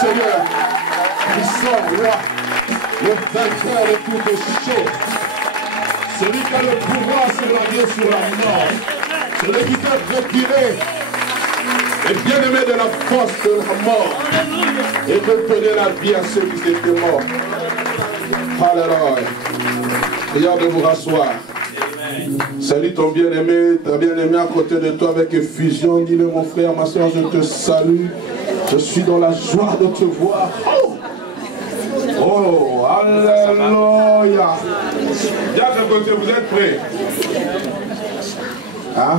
Seigneur, puissant roi, le vainqueur de toutes les choses, celui qui a le pouvoir sur la vie et sur la mort, celui qui peut retirer les bien-aimés de la force de la mort et peut donner la vie à ceux qui étaient morts. Alléluia. Prière de vous rasseoir. Salut ton bien-aimé, ta bien-aimée à côté de toi avec effusion. Dis-le mon frère, ma soeur, je te salue. Je suis dans la joie de te voir. Oh, oh, alléluia. Viens de côté, vous êtes prêts? Hein?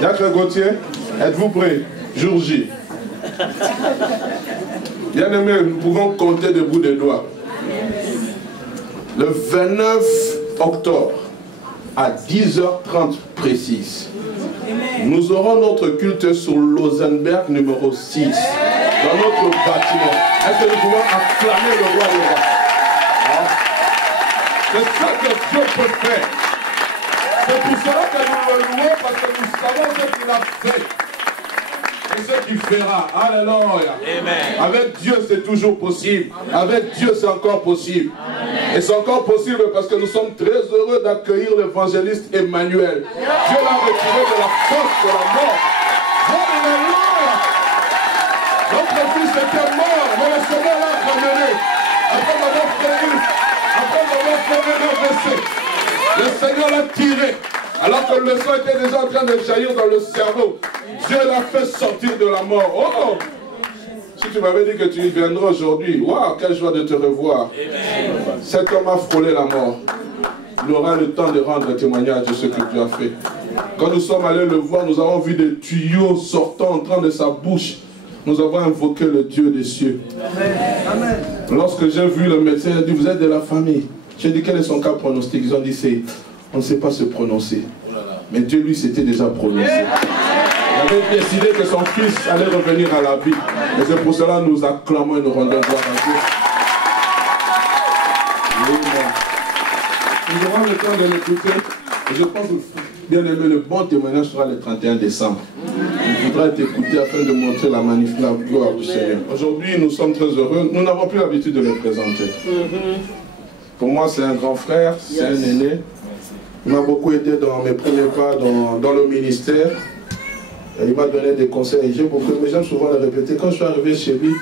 Jacques Gauthier, êtes-vous prêts? Jour J. Bien aimé, nous pouvons compter de bout des doigts. Le 29 octobre, à 10h30 précise, nous aurons notre culte sur Lausenberg numéro 6, dans notre bâtiment. Est-ce que nous pouvons acclamer le roi des rois? C'est ça que Dieu peut faire. C'est pour cela que nous le louons, parce que nous savons ce qu'il a fait. Et ce qu'il fera. Alléluia. Avec Dieu, c'est toujours possible. Avec Dieu, c'est encore possible. Amen. Et c'est encore possible parce que nous sommes très heureux d'accueillir l'évangéliste Emmanuel. Dieu l'a retiré de la force de la mort. Alléluia. Notre fils était mort, mais le Seigneur l'a ramené. Après d'avoir fait un AVC, le Seigneur l'a tiré. Alors que le sang était déjà en train de jaillir dans le cerveau, Dieu l'a fait sortir de la mort. Oh! Si tu m'avais dit que tu y viendras aujourd'hui, waouh, quelle joie de te revoir. Amen. Cet homme a frôlé la mort. Il aura le temps de rendre témoignage de ce que tu as fait. Quand nous sommes allés le voir, nous avons vu des tuyaux sortant, entrant de sa bouche. Nous avons invoqué le Dieu des cieux. Amen. Lorsque j'ai vu le médecin, il a dit, vous êtes de la famille. J'ai dit, quel est son cas pronostic? Ils ont dit, on ne sait pas se prononcer. Mais Dieu, lui, s'était déjà prononcé. Il avait décidé que son fils allait revenir à la vie. Et c'est pour cela que nous acclamons et nous rendons gloire à Dieu. Nous aurons le temps de l'écouter. Et je pense que, bien aimé, le bon témoignage sera le 31 décembre. Il faudra t'écouter afin de montrer la magnifique gloire du Seigneur. Aujourd'hui, nous sommes très heureux. Nous n'avons plus l'habitude de le présenter. Pour moi, c'est un grand frère, c'est un aîné. Il m'a beaucoup aidé dans mes premiers pas dans le ministère. Et il m'a donné des conseils. Mais j'aime souvent le répéter. Quand je suis arrivé chez lui,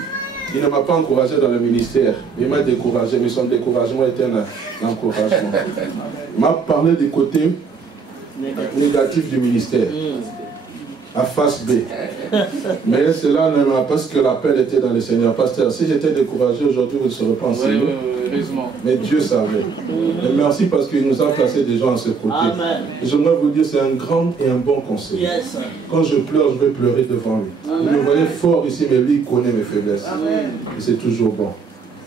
il ne m'a pas encouragé dans le ministère. Il m'a découragé, mais son découragement était un encouragement. Il m'a parlé des côtés négatifs du ministère. À face B. Mais cela ne m'a pas parce que l'appel était dans le Seigneur. Pasteur, si j'étais découragé aujourd'hui, vous ne serez pas enseigné. Mais Dieu savait. Et merci parce qu'il nous a placé des gens à ce côté. J'aimerais vous dire, c'est un grand et un bon conseil. Yes. Quand je pleure, je vais pleurer devant lui. Amen. Vous me voyez fort ici, mais lui, il connaît mes faiblesses. Amen. Et c'est toujours bon.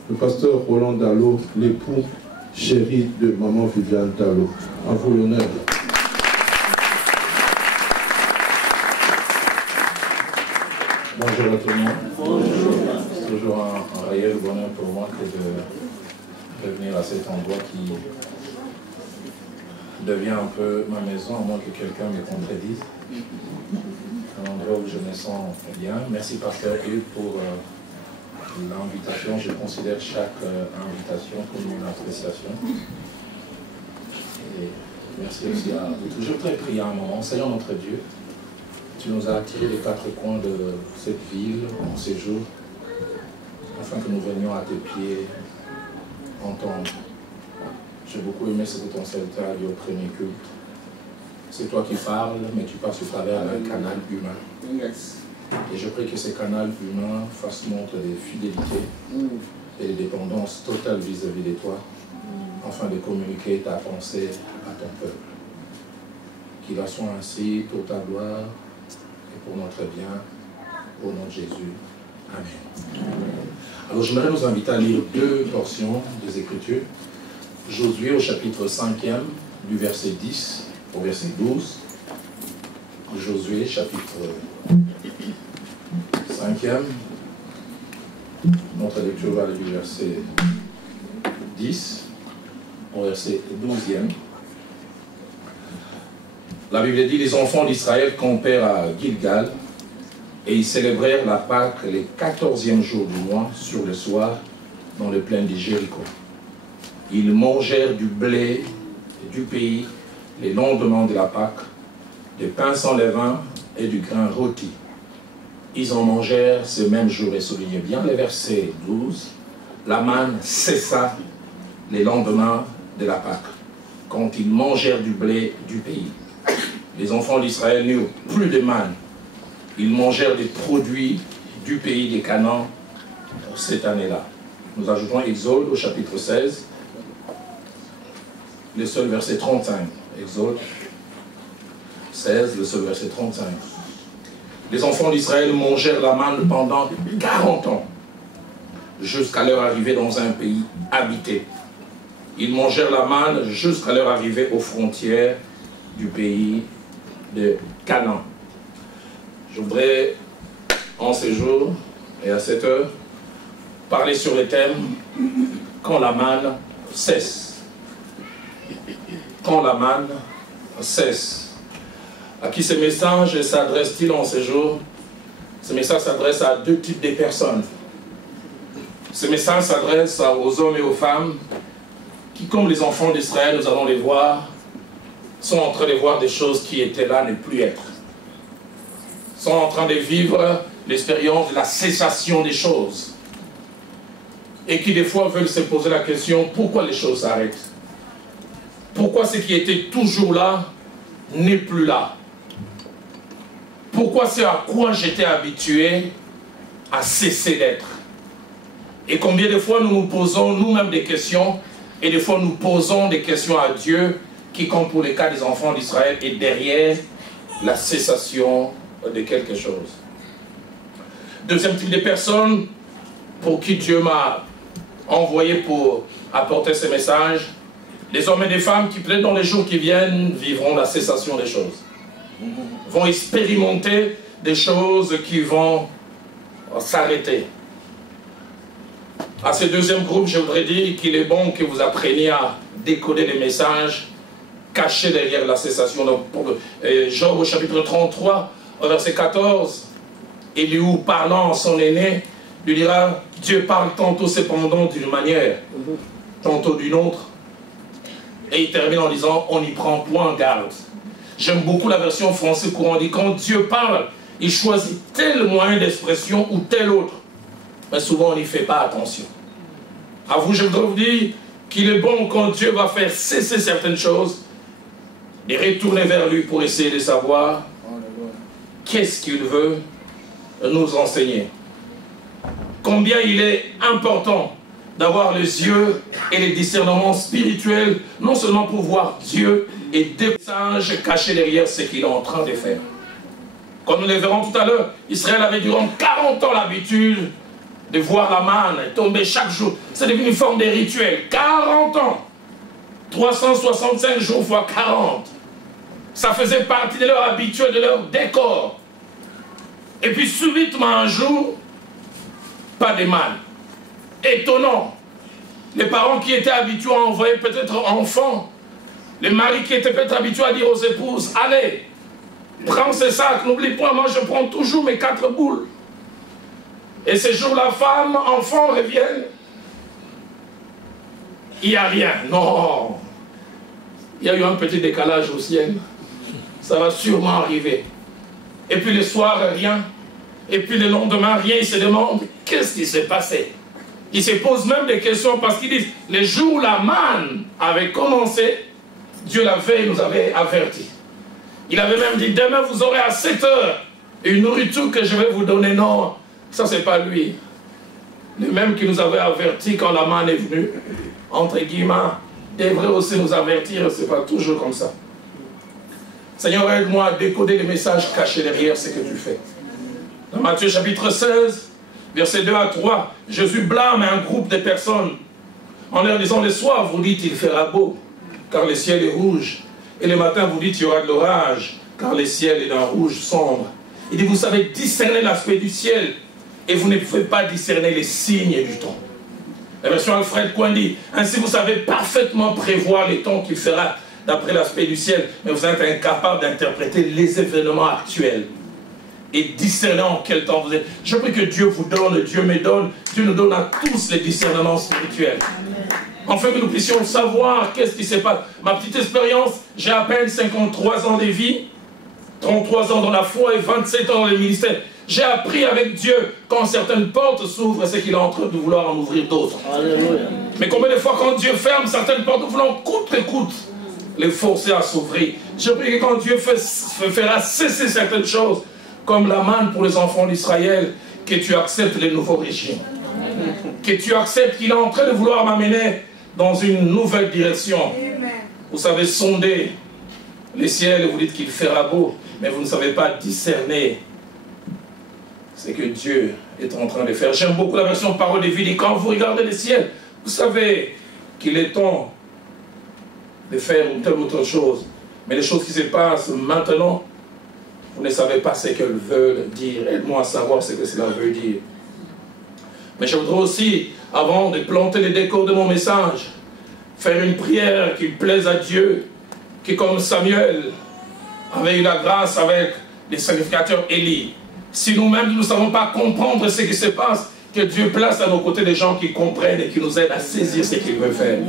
Le pasteur Roland Dallot, l'époux chéri de maman Viviane Dallot. À vous l'honneur. Bonjour à tout le monde. Bonjour. C'est toujours un réel bonheur pour moi que de venir à cet endroit qui devient un peu ma maison, à moins que quelqu'un me contredise. Un endroit où je me sens bien. Merci Pasteur Hugues pour l'invitation. Je considère chaque invitation comme une appréciation. Et merci aussi à vous. Je voudrais prier un moment. Seigneur notre Dieu, tu nous as attirés des quatre coins de cette ville en séjour, afin que nous venions à tes pieds entendre. J'ai beaucoup aimé ce que ton serviteur a dit au premier culte. C'est toi qui parles, mais tu passes au travers d'un canal humain. Yes. Et je prie que ce canal humain fasse montre de fidélité et de dépendance totale vis-à-vis de toi, afin de communiquer ta pensée à ton peuple. Qu'il en soit ainsi pour ta gloire et pour notre bien, au nom de Jésus. Amen. Alors j'aimerais nous inviter à lire deux portions des Écritures. Josué au chapitre 5e, du verset 10 au verset 12. Josué, chapitre 5e. Notre lecture va aller du verset 10 au verset 12e. La Bible dit, les enfants d'Israël campèrent à Gilgal et ils célébrèrent la Pâque les 14e jour du mois sur le soir dans les plaines de Jéricho. Ils mangèrent du blé du pays les lendemains de la Pâque, des pains sans levain et du grain rôti. Ils en mangèrent ce même jour, et soulignez bien le verset 12, la manne cessa les lendemains de la Pâque, quand ils mangèrent du blé du pays. Les enfants d'Israël n'eurent plus de manne. Ils mangèrent des produits du pays des Canaan pour cette année-là. Nous ajoutons Exode au chapitre 16, le seul verset 35. Exode 16, le seul verset 35. Les enfants d'Israël mangèrent la manne pendant 40 ans, jusqu'à leur arrivée dans un pays habité. Ils mangèrent la manne jusqu'à leur arrivée aux frontières du pays de Canaan. Je voudrais, en ce jour et à cette heure, parler sur le thème « Quand la manne cesse ». Quand la manne cesse. À qui ce message s'adresse-t-il en ce jour? Ce message s'adresse à deux types de personnes. Ce message s'adresse aux hommes et aux femmes qui, comme les enfants d'Israël, nous allons les voir, sont en train de voir des choses qui étaient là ne plus être. Sont en train de vivre l'expérience de la cessation des choses. Et qui des fois veulent se poser la question, pourquoi les choses s'arrêtent? Pourquoi ce qui était toujours là n'est plus là? Pourquoi ce à quoi j'étais habitué a cessé d'être? Et combien de fois nous nous posons nous-mêmes des questions, et des fois nous posons des questions à Dieu, qui, comme pour le cas des enfants d'Israël, est derrière la cessation de quelque chose. Deuxième type de personnes pour qui Dieu m'a envoyé pour apporter ce message, les hommes et les femmes qui, peut-être dans les jours qui viennent, vivront la cessation des choses. Vont expérimenter des choses qui vont s'arrêter. À ce deuxième groupe, je voudrais dire qu'il est bon que vous appreniez à décoder les messages cachés derrière la cessation. Donc, Job au chapitre 33, au verset 14, Élihu parlant à son aîné, lui dira, Dieu parle tantôt cependant d'une manière, tantôt d'une autre. Et il termine en disant, on n'y prend point garde. J'aime beaucoup la version française courant, dit, quand Dieu parle, il choisit tel moyen d'expression ou tel autre. Mais souvent, on n'y fait pas attention. À vous, je voudrais vous dire qu'il est bon quand Dieu va faire cesser certaines choses, de retourner vers lui pour essayer de savoir qu'est-ce qu'il veut nous enseigner. Combien il est important d'avoir les yeux et les discernements spirituels, non seulement pour voir Dieu et des messages cachés derrière ce qu'il est en train de faire. Comme nous le verrons tout à l'heure, Israël avait durant 40 ans l'habitude de voir la manne tomber chaque jour. C'est devenu une forme de rituel. 40 ans. 365 jours fois 40. Ça faisait partie de leur habitude, de leur décor. Et puis subitement un jour, pas de manne. Étonnant. Les parents qui étaient habitués à envoyer peut-être enfants, les maris qui étaient peut-être habitués à dire aux épouses, allez, prends ces sacs, n'oublie pas, moi je prends toujours mes 4 boules. Et ces jours, la femme, enfants reviennent. Il n'y a rien. Non. Il y a eu un petit décalage au ciel. Ça va sûrement arriver. Et puis le soir, rien. Et puis le lendemain, rien. Ils se demandent, qu'est-ce qui s'est passé? Ils se posent même des questions parce qu'ils disent, les jours où la manne avait commencé, Dieu la veille nous avait averti. Il avait même dit, demain vous aurez à 7 heures une nourriture que je vais vous donner. Non, ça c'est pas lui. Le même qui nous avait averti quand la manne est venue, entre guillemets, devrait aussi nous avertir, c'est pas toujours comme ça. Seigneur, aide-moi à décoder les messages cachés derrière ce que tu fais. Dans Matthieu chapitre 16, versets 2 à 3, Jésus blâme un groupe de personnes En leur disant, le soir, vous dites, il fera beau, car le ciel est rouge. Et le matin, vous dites, il y aura de l'orage, car le ciel est d'un rouge sombre. Il dit, vous savez discerner l'aspect du ciel, et vous ne pouvez pas discerner les signes du temps. La version Alfred Coin dit, ainsi vous savez parfaitement prévoir les temps qu'il fera d'après l'aspect du ciel, mais vous êtes incapable d'interpréter les événements actuels et discerner en quel temps vous êtes. Je prie que Dieu vous donne, Dieu me donne, Dieu nous donne à tous les discernements spirituels. Afin que nous puissions savoir qu'est-ce qui se passe. Ma petite expérience, j'ai à peine 53 ans de vie, 33 ans dans la foi et 27 ans dans le ministère. J'ai appris avec Dieu, quand certaines portes s'ouvrent, c'est qu'il est en train de vouloir en ouvrir d'autres. Mais combien de fois quand Dieu ferme certaines portes, nous voulons coûte que coûte les forcer à s'ouvrir. Je prie que quand Dieu fera cesser certaines choses, comme la manne pour les enfants d'Israël, que tu acceptes les nouveaux régimes. Que tu acceptes qu'il est en train de vouloir m'amener dans une nouvelle direction. Vous savez sonder les ciels et vous dites qu'il fera beau, mais vous ne savez pas discerner ce que Dieu est en train de faire. J'aime beaucoup la version parole de vie, dit quand vous regardez les ciels, vous savez qu'il est temps de faire une telle ou autre chose. Mais les choses qui se passent maintenant, vous ne savez pas ce qu'elles veulent dire. Aide-moi à savoir ce que cela veut dire. Mais je voudrais aussi, avant de planter les décors de mon message, faire une prière qui plaise à Dieu, qui comme Samuel avait eu la grâce avec les sacrificateurs Élie. Si nous-mêmes nous ne savons pas comprendre ce qui se passe, que Dieu place à nos côtés des gens qui comprennent et qui nous aident à saisir ce qu'il veut faire.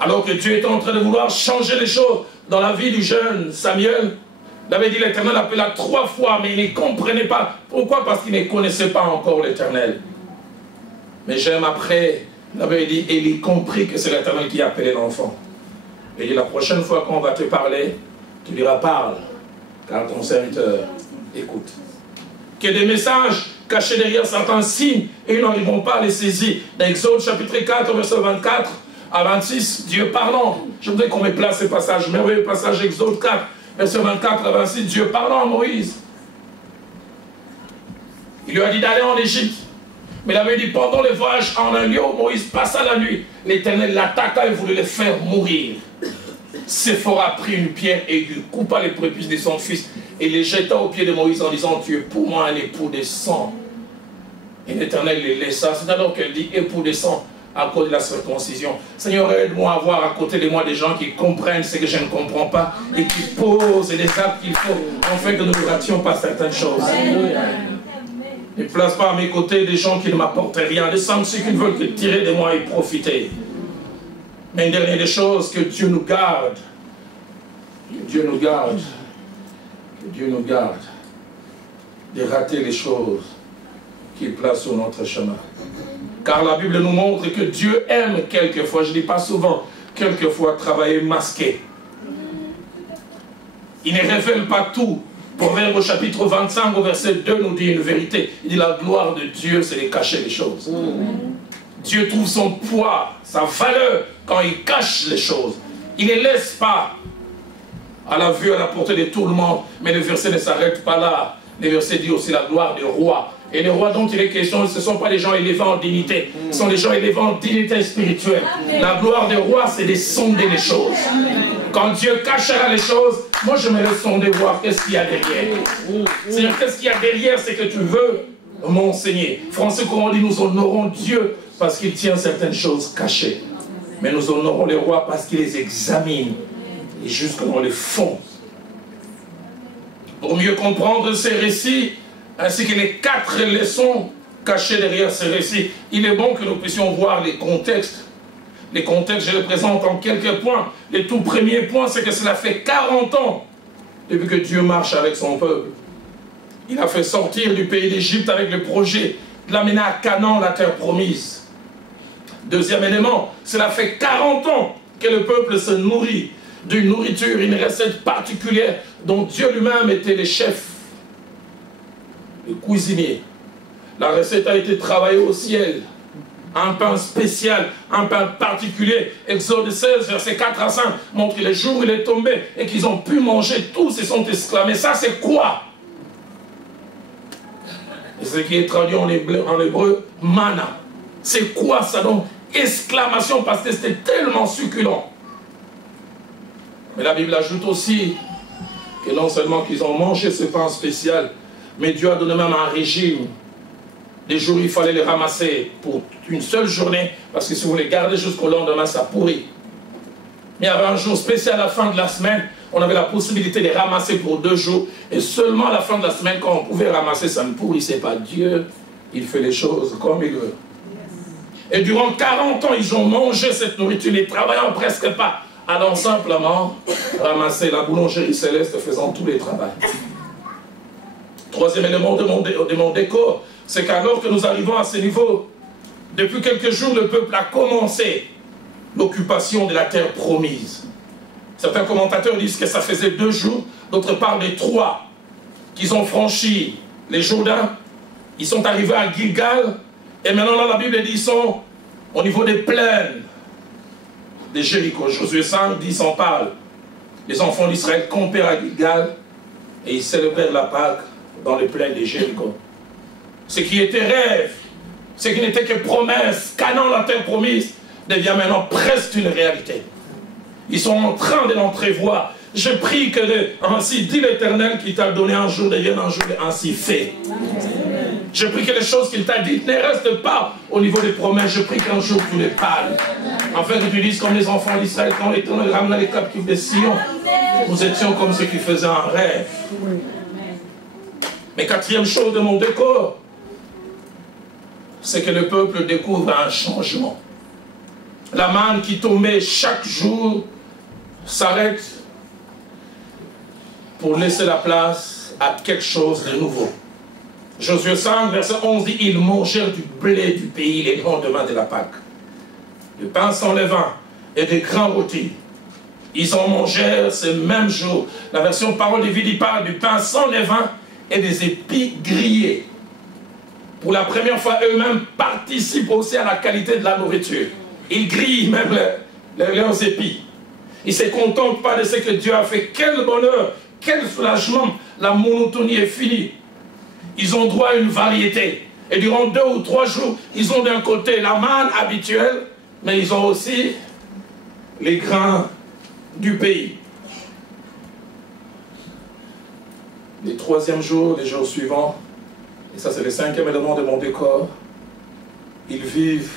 Alors que Dieu est en train de vouloir changer les choses dans la vie du jeune Samuel, il avait dit l'Éternel l'appela 3 fois, mais il ne comprenait pas. Pourquoi? Parce qu'il ne connaissait pas encore l'Éternel. Mais j'aime après, il avait dit, Élie comprit que c'est l'Éternel qui appelait l'enfant. Et il dit, la prochaine fois qu'on va te parler, tu diras parle, car ton serviteur écoute. Qu'il y ait des messages cachés derrière certains signes et ils n'arriveront pas à les saisir. Dans Exode chapitre 4, verset 24 à 26, Dieu parlant. Je voudrais qu'on me place ce passage, merveilleux passage Exode 4, verset 24 à 26, Dieu parlant à Moïse. Il lui a dit d'aller en Égypte. Mais il avait dit pendant le voyage en un lieu où Moïse passa la nuit, l'Éternel l'attaqua et voulait le faire mourir. Séphora prit une pierre aiguë, coupa les prépuces de son fils et les jeta aux pieds de Moïse en disant, tu es pour moi un époux de sang. Et l'Éternel les laissa. C'est alors qu'elle dit époux de sang à cause de la circoncision. Seigneur, aide-moi à voir à côté de moi des gens qui comprennent ce que je ne comprends pas et qui posent les actes qu'il faut afin que nous ne rations pas certaines choses. Ne place pas à mes côtés des gens qui ne m'apportent rien, des saints ceux qui ne veulent que tirer de moi et profiter. Mais une dernière des choses, que Dieu nous garde. Que Dieu nous garde. Que Dieu nous garde de rater les choses qu'il place sur notre chemin. Car la Bible nous montre que Dieu aime quelquefois, je ne dis pas souvent, quelquefois travailler masqué. Il ne révèle pas tout. Proverbe au chapitre 25, au verset 2, nous dit une vérité. Il dit la gloire de Dieu, c'est de cacher les choses. Dieu trouve son poids, sa valeur, quand il cache les choses. Il ne laisse pas à la vue, à la portée de tout le monde. Mais le verset ne s'arrête pas là. Le verset dit aussi la gloire des rois. Et les rois dont il est question, ce ne sont pas les gens élevés en dignité. Ce sont les gens élevés en dignité spirituelle. La gloire des rois, c'est de sonder les choses. Quand Dieu cachera les choses, moi je me laisse sonder voir qu'est-ce qu'il y a derrière. C'est-à-dire, qu'est-ce qu'il y a derrière, c'est que tu veux m'enseigner. Français, comme on dit, nous honorons Dieu parce qu'il tient certaines choses cachées. Mais nous honorons les rois parce qu'ils les examinent et jusque dans le fond. Pour mieux comprendre ces récits, ainsi que les 4 leçons cachées derrière ces récits, il est bon que nous puissions voir les contextes. Les contextes, je les présente en quelques points. Le tout premier point, c'est que cela fait 40 ans depuis que Dieu marche avec son peuple. Il a fait sortir du pays d'Égypte avec le projet de l'amener à Canaan, la terre promise. Deuxième élément, cela fait 40 ans que le peuple se nourrit d'une nourriture, une recette particulière dont Dieu lui-même était le chef, le cuisinier. La recette a été travaillée au ciel. Un pain spécial, un pain particulier. Exode 16, verset 4 à 5, montre que le jour où il est tombé et qu'ils ont pu manger, tous se sont exclamés. Ça, c'est quoi? Et ce qui est traduit en hébreu, manna. C'est quoi ça donc? exclamation parce que c'était tellement succulent. Mais la Bible ajoute aussi que non seulement qu'ils ont mangé ce pain spécial, mais Dieu a donné même un régime. Des jours, il fallait les ramasser pour une seule journée, parce que si vous les gardez jusqu'au lendemain, ça pourrit. Mais il y avait un jour spécial à la fin de la semaine, on avait la possibilité de les ramasser pour 2 jours, et seulement à la fin de la semaine, quand on pouvait ramasser, ça ne pourrissait pas. Dieu, il fait les choses comme il veut. Et durant 40 ans, ils ont mangé cette nourriture, ne travaillant presque pas, allant simplement ramasser la boulangerie céleste, faisant tous les travaux. Troisième élément de mon décor, c'est qu'alors que nous arrivons à ce niveau, depuis quelques jours, le peuple a commencé l'occupation de la terre promise. Certains commentateurs disent que ça faisait 2 jours, d'autres parlent des 3 qu'ils ont franchi les Jourdains. Ils sont arrivés à Gilgal, et maintenant là, la Bible dit qu'ils sont au niveau des plaines de Jéricho. Josué 5 dit, s'en parle. Les enfants d'Israël campèrent à Gilgal et ils célébrèrent la Pâque dans les plaines de Jéricho. Ce qui était rêve, ce qui n'était que promesse, Canaan, la terre promise, devient maintenant presque une réalité. Ils sont en train de l'entrevoir. Je prie que ainsi dit l'Éternel qui t'a donné un jour devienne un jour ainsi fait. Je prie que les choses qu'il t'a dites ne restent pas au niveau des promesses. Je prie qu'un jour tu les parles. Afin que tu dises comme les enfants d'Israël quand l'Éternel ramenait les captifs de Sion. Nous étions comme ceux qui faisaient un rêve. Mais 4e chose de mon décor, c'est que le peuple découvre un changement. La manne qui tombait chaque jour s'arrête pour laisser la place à quelque chose de nouveau. Josué 5, verset 11 dit, ils mangèrent du blé du pays les lendemains de la Pâque. Le pain sans levain et des grains rôtis. Ils en mangèrent ce même jour. La version Parole de vie dit parle du pain sans levain et des épis grillés. Pour la première fois, eux-mêmes participent aussi à la qualité de la nourriture. Ils grillent même leurs épis. Ils ne se contentent pas de ce que Dieu a fait. Quel bonheur, quel soulagement. La monotonie est finie. Ils ont droit à une variété. Et durant 2 ou 3 jours, ils ont d'un côté la manne habituelle, mais ils ont aussi les grains du pays. Les 3e jours, les jours suivants, et ça c'est le 5e élément de mon décor, ils vivent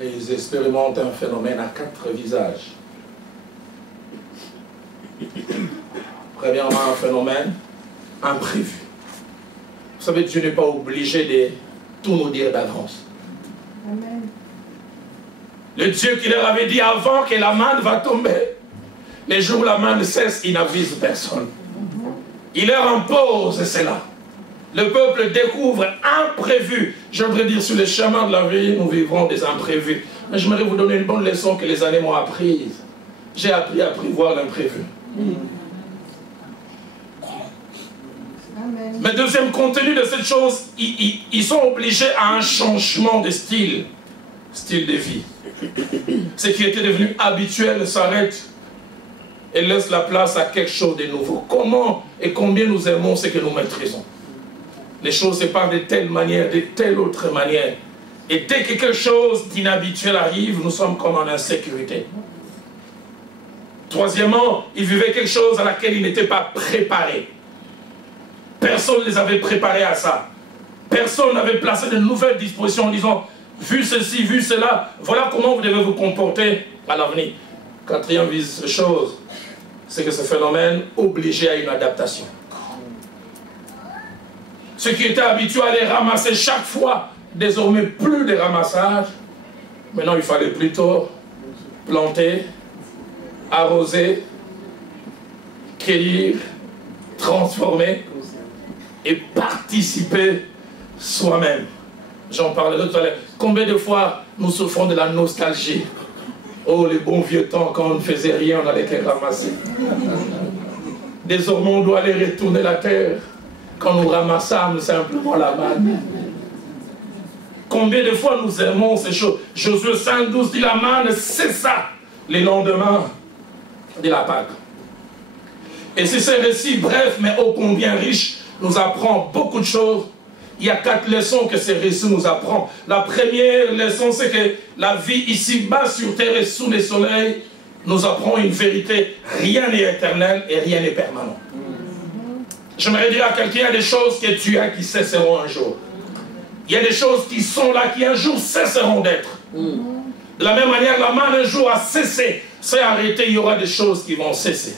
et ils expérimentent un phénomène à 4 visages. Premièrement, un phénomène imprévu. Vous savez, Dieu n'est pas obligé de tout nous dire d'avance. Amen. Le Dieu qui leur avait dit avant que la manne va tomber, les jours où la manne cesse, il n'avise personne. Il leur impose cela. Le peuple découvre imprévu. Je voudrais dire, sur les chemins de la vie, nous vivrons des imprévus. Mais j'aimerais vous donner une bonne leçon que les années m'ont apprise. J'ai appris à prévoir l'imprévu. Mais deuxième contenu de cette chose, ils sont obligés à un changement de style de vie. Ce qui était devenu habituel s'arrête et laisse la place à quelque chose de nouveau. Comment et combien nous aimons ce que nous maîtrisons. Les choses se passent de telle manière, de telle autre manière. Et dès que quelque chose d'inhabituel arrive, nous sommes comme en insécurité. Troisièmement, ils vivaient quelque chose à laquelle ils n'étaient pas préparés. Personne ne les avait préparés à ça. Personne n'avait placé de nouvelles dispositions en disant, vu ceci, vu cela, voilà comment vous devez vous comporter à l'avenir. 4e chose, c'est que ce phénomène obligeait à une adaptation. Ceux qui étaient habitués à les ramasser chaque fois, désormais plus de ramassage. Maintenant, il fallait plutôt planter, arroser, cueillir, transformer et participer soi-même. J'en parlerai tout à l'heure. Combien de fois nous souffrons de la nostalgie? Oh, les bons vieux temps, quand on ne faisait rien, on allait que ramasser. Désormais, on doit aller retourner la terre quand nous ramassâmes simplement la manne. Combien de fois nous aimons ces choses? Josué 5:12 dit la manne, c'est ça, les lendemains de la Pâque. Et si ce récit bref, mais ô combien riche, nous apprend beaucoup de choses, il y a 4 leçons que ces récits nous apprennent. La première leçon, c'est que la vie ici-bas sur terre et sous les soleils nous apprend une vérité. Rien n'est éternel et rien n'est permanent. J'aimerais dire à quelqu'un, il y a des choses que tu as qui cesseront un jour. Il y a des choses qui sont là, qui un jour cesseront d'être. De la même manière, la manne un jour a cessé, s'est arrêtée, il y aura des choses qui vont cesser.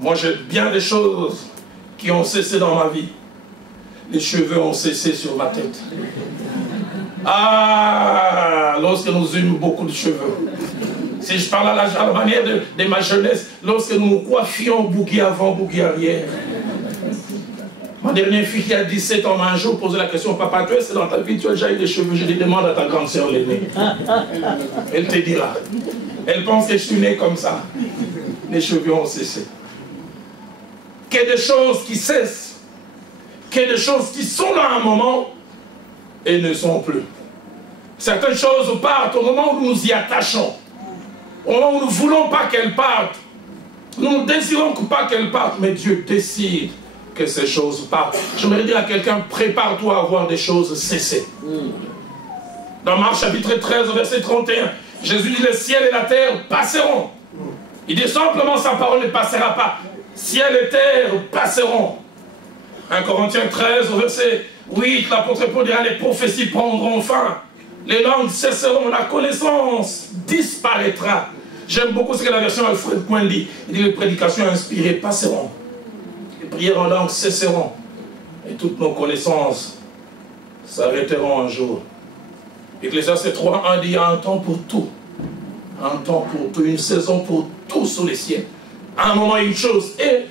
Moi, j'ai bien des choses qui ont cessé dans ma vie. Les cheveux ont cessé sur ma tête. Ah, lorsque nous eûmes beaucoup de cheveux. Si je parle à la manière de ma jeunesse, lorsque nous nous coiffions bougie avant, bougie arrière. Ma dernière fille qui a 17 ans m'a un jour posé la question, papa, toi, c'est dans ta vie, tu as déjà eu des cheveux? Je lui demande à ta grande sœur l'aînée. Elle te dira. Elle pense que je suis né comme ça. Les cheveux ont cessé. Qu'il y ait des choses qui cessent, qu'il y ait des choses qui sont là à un moment et ne sont plus. Certaines choses partent au moment où nous nous y attachons. Au moment où nous ne voulons pas qu'elles partent. Nous ne désirons pas qu'elles partent, mais Dieu décide que ces choses partent. J'aimerais dire à quelqu'un, prépare-toi à voir des choses cesser. Dans Marc chapitre 13, verset 31, Jésus dit, le ciel et la terre passeront. Il dit simplement, sa parole ne passera pas. Ciel et terre passeront. 1 Corinthiens 13, verset 8, l'apôtre Paul dira, les prophéties prendront fin. Les langues cesseront, la connaissance disparaîtra. J'aime beaucoup ce que la version Alfred Coin dit. Il dit, les prédications inspirées passeront. Les prières en langue cesseront. Et toutes nos connaissances s'arrêteront un jour. Ecclésiaste 3:1 dit, il y a un temps pour tout. Un temps pour tout, une saison pour tout sous les cieux. À un moment, une chose est,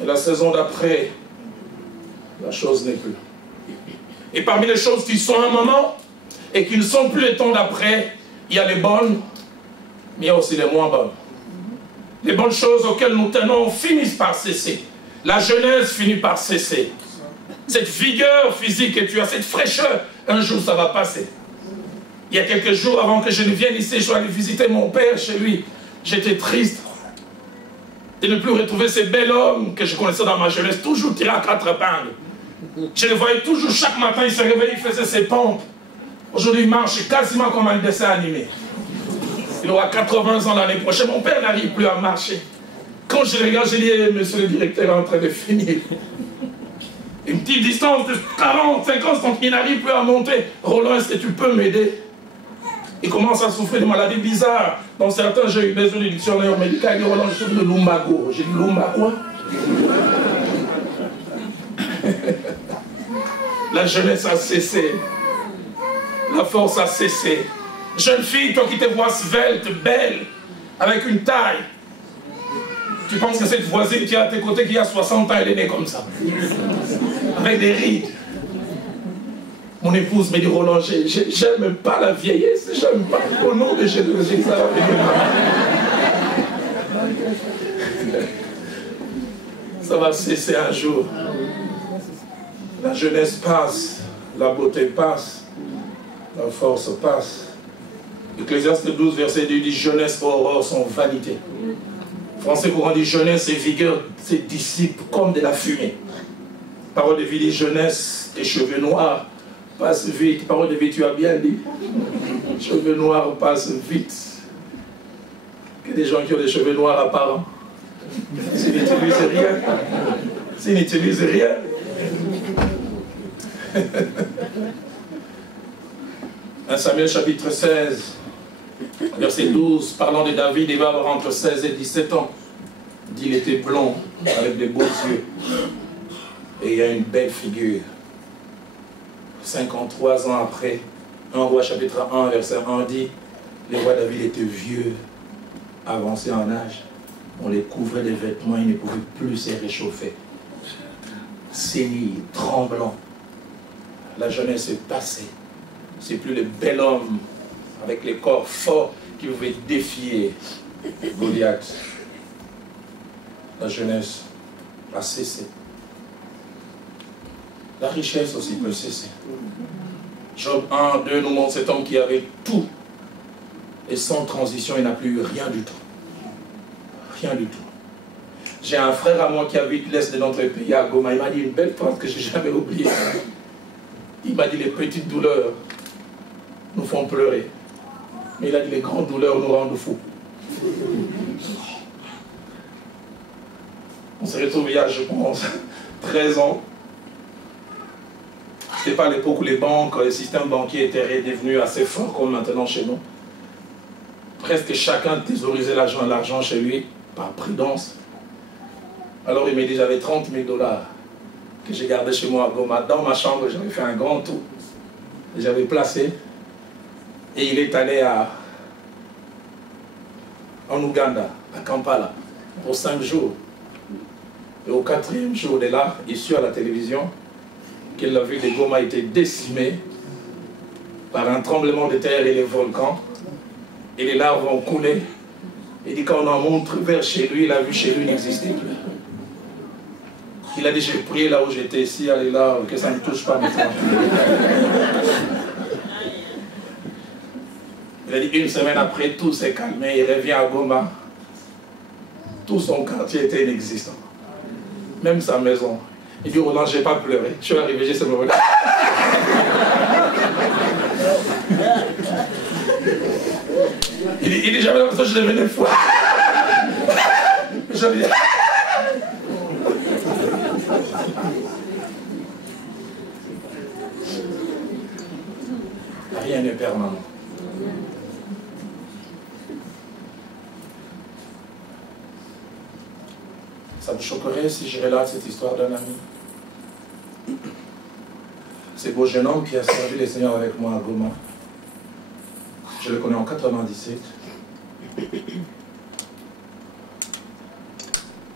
et la saison d'après, la chose n'est plus. Et parmi les choses qui sont à un moment, et qui ne sont plus les temps d'après, il y a les bonnes, mais il y a aussi les moins bonnes. Les bonnes choses auxquelles nous tenons finissent par cesser. La jeunesse finit par cesser. Cette vigueur physique que tu as, cette fraîcheur, un jour ça va passer. Il y a quelques jours avant que je ne vienne ici, je suis allé visiter mon père chez lui. J'étais triste de ne plus retrouver ces bel homme que je connaissais dans ma jeunesse, toujours tiré à 4 épingles. Je le voyais toujours chaque matin, il se réveillait, il faisait ses pompes. Aujourd'hui, il marche quasiment comme un dessin animé. Il aura 80 ans l'année prochaine. Mon père n'arrive plus à marcher. Quand je regarde, je dis, monsieur le directeur est en train de finir. Une petite distance de 40, 50 cm, il n'arrive plus à monter. Roland, est-ce que tu peux m'aider? Il commence à souffrir de maladies bizarres. Dans certains, j'ai eu besoin du dictionnaire médical. Il dit, Roland, je souffre de lumbago. J'ai dit, lumba quoi? La jeunesse a cessé. La force a cessé. Jeune fille, toi qui te vois svelte, belle, avec une taille, tu penses que cette voisine qui est à tes côtés, qui a 60 ans, elle est née comme ça, avec des rides. Mon épouse me dit, Roland, j'aime pas la vieillesse, j'aime pas. Au nom de Jésus, ça va venir. Ça va cesser un jour. La jeunesse passe, la beauté passe, la force passe. Ecclésiaste 12, verset 2 dit, jeunesse et aurore sont vanité. Français courant dit, jeunesse et vigueur se dissipent comme de la fumée. Parole de vie dit, jeunesse et cheveux noirs passent vite. Parole de vie, tu as bien dit. Cheveux noirs passent vite. Que des gens qui ont des cheveux noirs apparents. S'ils n'utilisent rien. S'ils n'utilisent rien. 1 Samuel chapitre 16, verset 12, parlant de David, il va avoir entre 16 et 17 ans. Il dit, il était blond, avec des beaux yeux. Et il a une belle figure. 53 ans après, 1 Roi chapitre 1, verset 1 dit, le roi David était vieux, avancé en âge. On les couvrait des vêtements, il ne pouvait plus se réchauffer. Sénile, tremblant. La jeunesse est passée. C'est plus le bel homme avec les corps forts qui pouvait défier Goliath. La jeunesse a cessé. La richesse aussi peut cesser. Job 1, 2 nous montre cet homme qui avait tout. Et sans transition, il n'a plus rien du tout. Rien du tout. J'ai un frère à moi qui habite l'est de notre pays, à Goma. Il m'a dit une belle phrase que je n'ai jamais oubliée. Il m'a dit les petites douleurs nous font pleurer. Mais il a dit les grandes douleurs nous rendent fous. On s'est retrouvés il y a, je pense, 13 ans. Ce n'était pas à l'époque où les banques, le système banquier était redevenu assez fort comme maintenant chez nous. Presque chacun thésaurisait l'argent chez lui, par prudence. Alors il m'a dit, j'avais 30 000 $ que j'ai gardé chez moi à Goma. Dans ma chambre, j'avais fait un grand tour. J'avais placé. Et il est allé en Ouganda, à Kampala, pour 5 jours. Et au 4e jour de là, il suit à la télévision que la ville de Goma a été décimée par un tremblement de terre et les volcans. Et les larves ont coulé. Il dit quand on en montre vers chez lui, la vue chez lui n'existait plus. Il a dit j'ai prié là où j'étais ici, allez là, que ça ne me touche pas maintenant. Il a dit une semaine après, tout s'est calmé, il revient à Goma. Tout son quartier était inexistant. Même sa maison. Il dit, oh non, je n'ai pas pleuré. Je suis arrivé, j'ai ce moment-là. Il dit, j'avais l'impression que je devenais fou. Rien n'est permanent. Ça me choquerait si je relate cette histoire d'un ami. Ce beau jeune homme qui a servi le Seigneur avec moi à Goma. Je le connais en 97.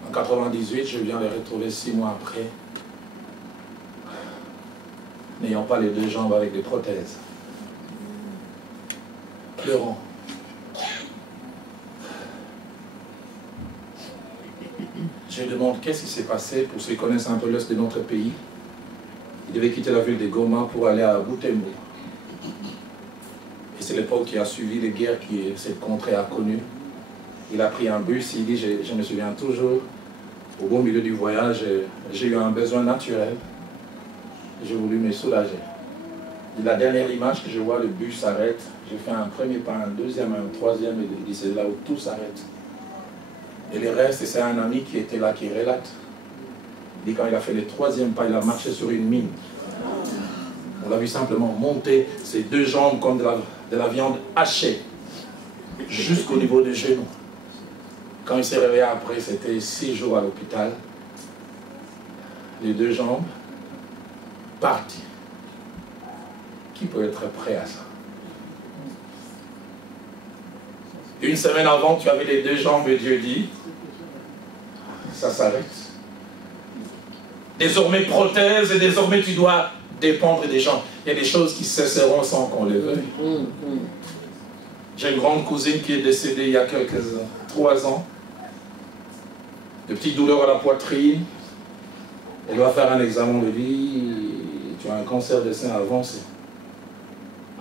En 98, je viens le retrouver 6 mois après, n'ayant pas les 2 jambes avec des prothèses. Pleurant. Je lui demande qu'est-ce qui s'est passé pour ceux qui connaissent un peu l'est de notre pays. Il devait quitter la ville de Goma pour aller à Butembo. Et c'est l'époque qui a suivi les guerres que cette contrée a connues. Il a pris un bus, il dit, je me souviens toujours, au beau milieu du voyage, j'ai eu un besoin naturel. J'ai voulu me soulager. Et la dernière image que je vois, le bus s'arrête. J'ai fait un premier pas, un deuxième, un troisième, et il dit, c'est là où tout s'arrête. Et le reste, c'est un ami qui était là, qui relate. Il dit quand il a fait le 3e pas, il a marché sur une mine. On l'a vu simplement monter ses 2 jambes comme de la viande hachée, jusqu'au niveau des genoux. Quand il s'est réveillé après, c'était 6 jours à l'hôpital. Les 2 jambes parties. Qui peut être prêt à ça? Une semaine avant, tu avais les 2 jambes et Dieu dit, ça s'arrête. Désormais prothèse et désormais tu dois dépendre des gens. Il y a des choses qui cesseront sans qu'on les veuille. J'ai une grande cousine qui est décédée il y a 3 ans. De petites douleurs à la poitrine. Elle doit faire un examen de vie. Tu as un cancer de sein avancé.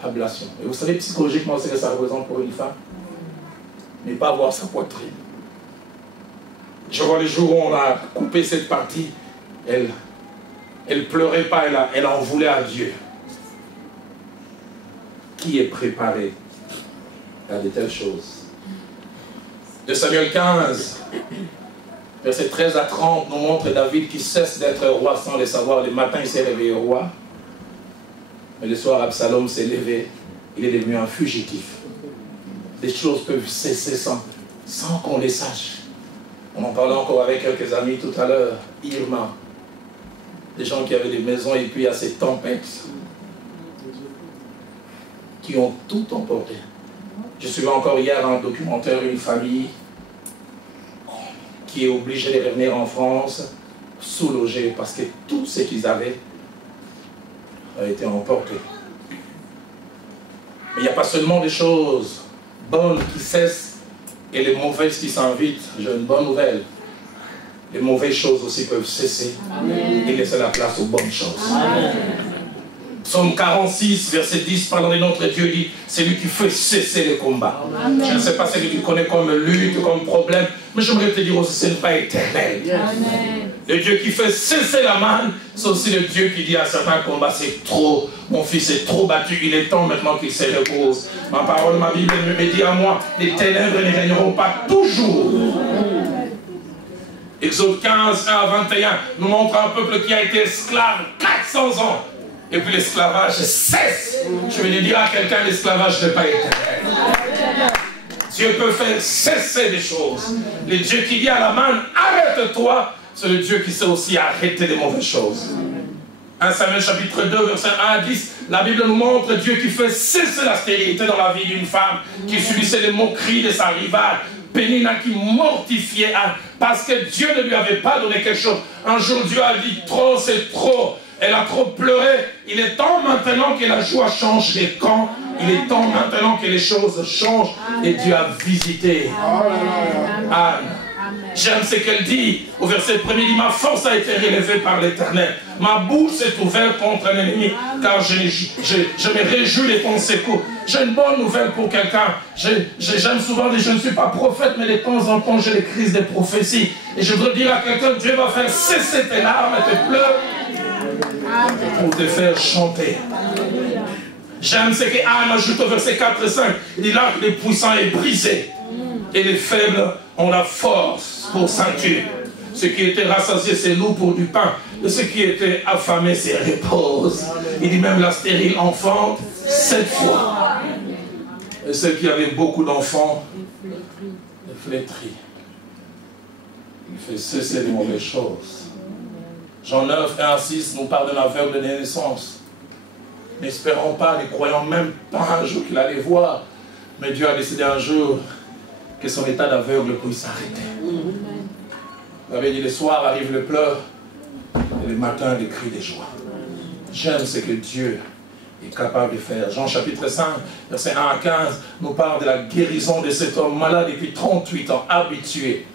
Ablation. Et vous savez psychologiquement ce que ça représente pour une femme? Mais pas voir sa poitrine. Je vois les jours où on a coupé cette partie, elle pleurait pas, elle en voulait à Dieu. Qui est préparé à de telles choses? De Samuel 15, versets 13 à 30, nous montre David qui cesse d'être roi sans le savoir. Le matin, il s'est réveillé roi. Mais le soir, Absalom s'est levé. Il est devenu un fugitif. Des choses peuvent cesser sans qu'on les sache. On en parlait encore avec quelques amis tout à l'heure. Irma. Des gens qui avaient des maisons et puis il y a ces tempêtes qui ont tout emporté. Je suivais encore hier un documentaire, une famille qui est obligée de revenir en France sous-logée parce que tout ce qu'ils avaient a été emporté. Mais il n'y a pas seulement des choses bonnes qui cessent et les mauvaises qui s'invitent. J'ai une bonne nouvelle. Les mauvaises choses aussi peuvent cesser. Amen. Et laisser la place aux bonnes choses. Amen. Psaume 46, verset 10, parlant de notre Dieu, dit, c'est lui qui fait cesser les combats. Amen. Je ne sais pas ce que tu connais comme lutte, comme problème, mais j'aimerais te dire aussi, ce n'est pas éternel. Amen. Le Dieu qui fait cesser la manne, c'est aussi le Dieu qui dit à certains combats, c'est trop, mon fils est trop battu, il est temps maintenant qu'il se repose. Ma parole, ma Bible me dit à moi, les ténèbres ne régneront pas toujours. Exode 15, 1 à 21, nous montre un peuple qui a été esclave 400 ans. Et puis l'esclavage cesse. Je vais dire à quelqu'un, l'esclavage n'est pas éternel. Dieu peut faire cesser des choses. Le Dieu qui dit à la manne, arrête-toi, c'est le Dieu qui sait aussi arrêter des mauvaises choses. 1 Samuel chapitre 2, verset 1 à 10, la Bible nous montre Dieu qui fait cesser la stérilité dans la vie d'une femme, qui subissait les moqueries de sa rivale, Pénina qui mortifiait Anne, parce que Dieu ne lui avait pas donné quelque chose. Un jour Dieu a dit, trop c'est trop. Elle a trop pleuré. Il est temps maintenant que la joie change les camps. Il est temps maintenant que les choses changent. Et Dieu a visité Anne. J'aime ce qu'elle dit. Au verset 1er, il dit, ma force a été relevée par l'Éternel. Ma bouche s'est ouverte contre un ennemi, car je me réjouis de ton secours. J'ai une bonne nouvelle pour quelqu'un. J'aime souvent dire, je ne suis pas prophète, mais de temps en temps, j'ai des crises de prophétie. Et je voudrais dire à quelqu'un, Dieu va faire cesser tes larmes et tes pleurs pour te faire chanter. J'aime ce que Anne ajoute au verset 4 et 5. Il dit, l'arc des puissants est brisé, et les faibles ont la force pour ceinture. Ce qui était rassasié, c'est lourd pour du pain. Et ce qui était affamé, c'est repose. Il dit même la stérile enfante 7 fois. Et ceux qui avaient beaucoup d'enfants, les flétris. Il fait cesser les mauvaises choses. Jean 9, 1 à 6 nous parle d'un aveugle de naissance. N'espérons pas, ne croyons même pas un jour qu'il allait voir. Mais Dieu a décidé un jour que son état d'aveugle puisse s'arrêter. Vous avez dit, le soir arrive le pleur, et le matin des cris de joie. J'aime ce que Dieu est capable de faire. Jean chapitre 5, verset 1 à 15, nous parle de la guérison de cet homme malade depuis 38 ans, habitué.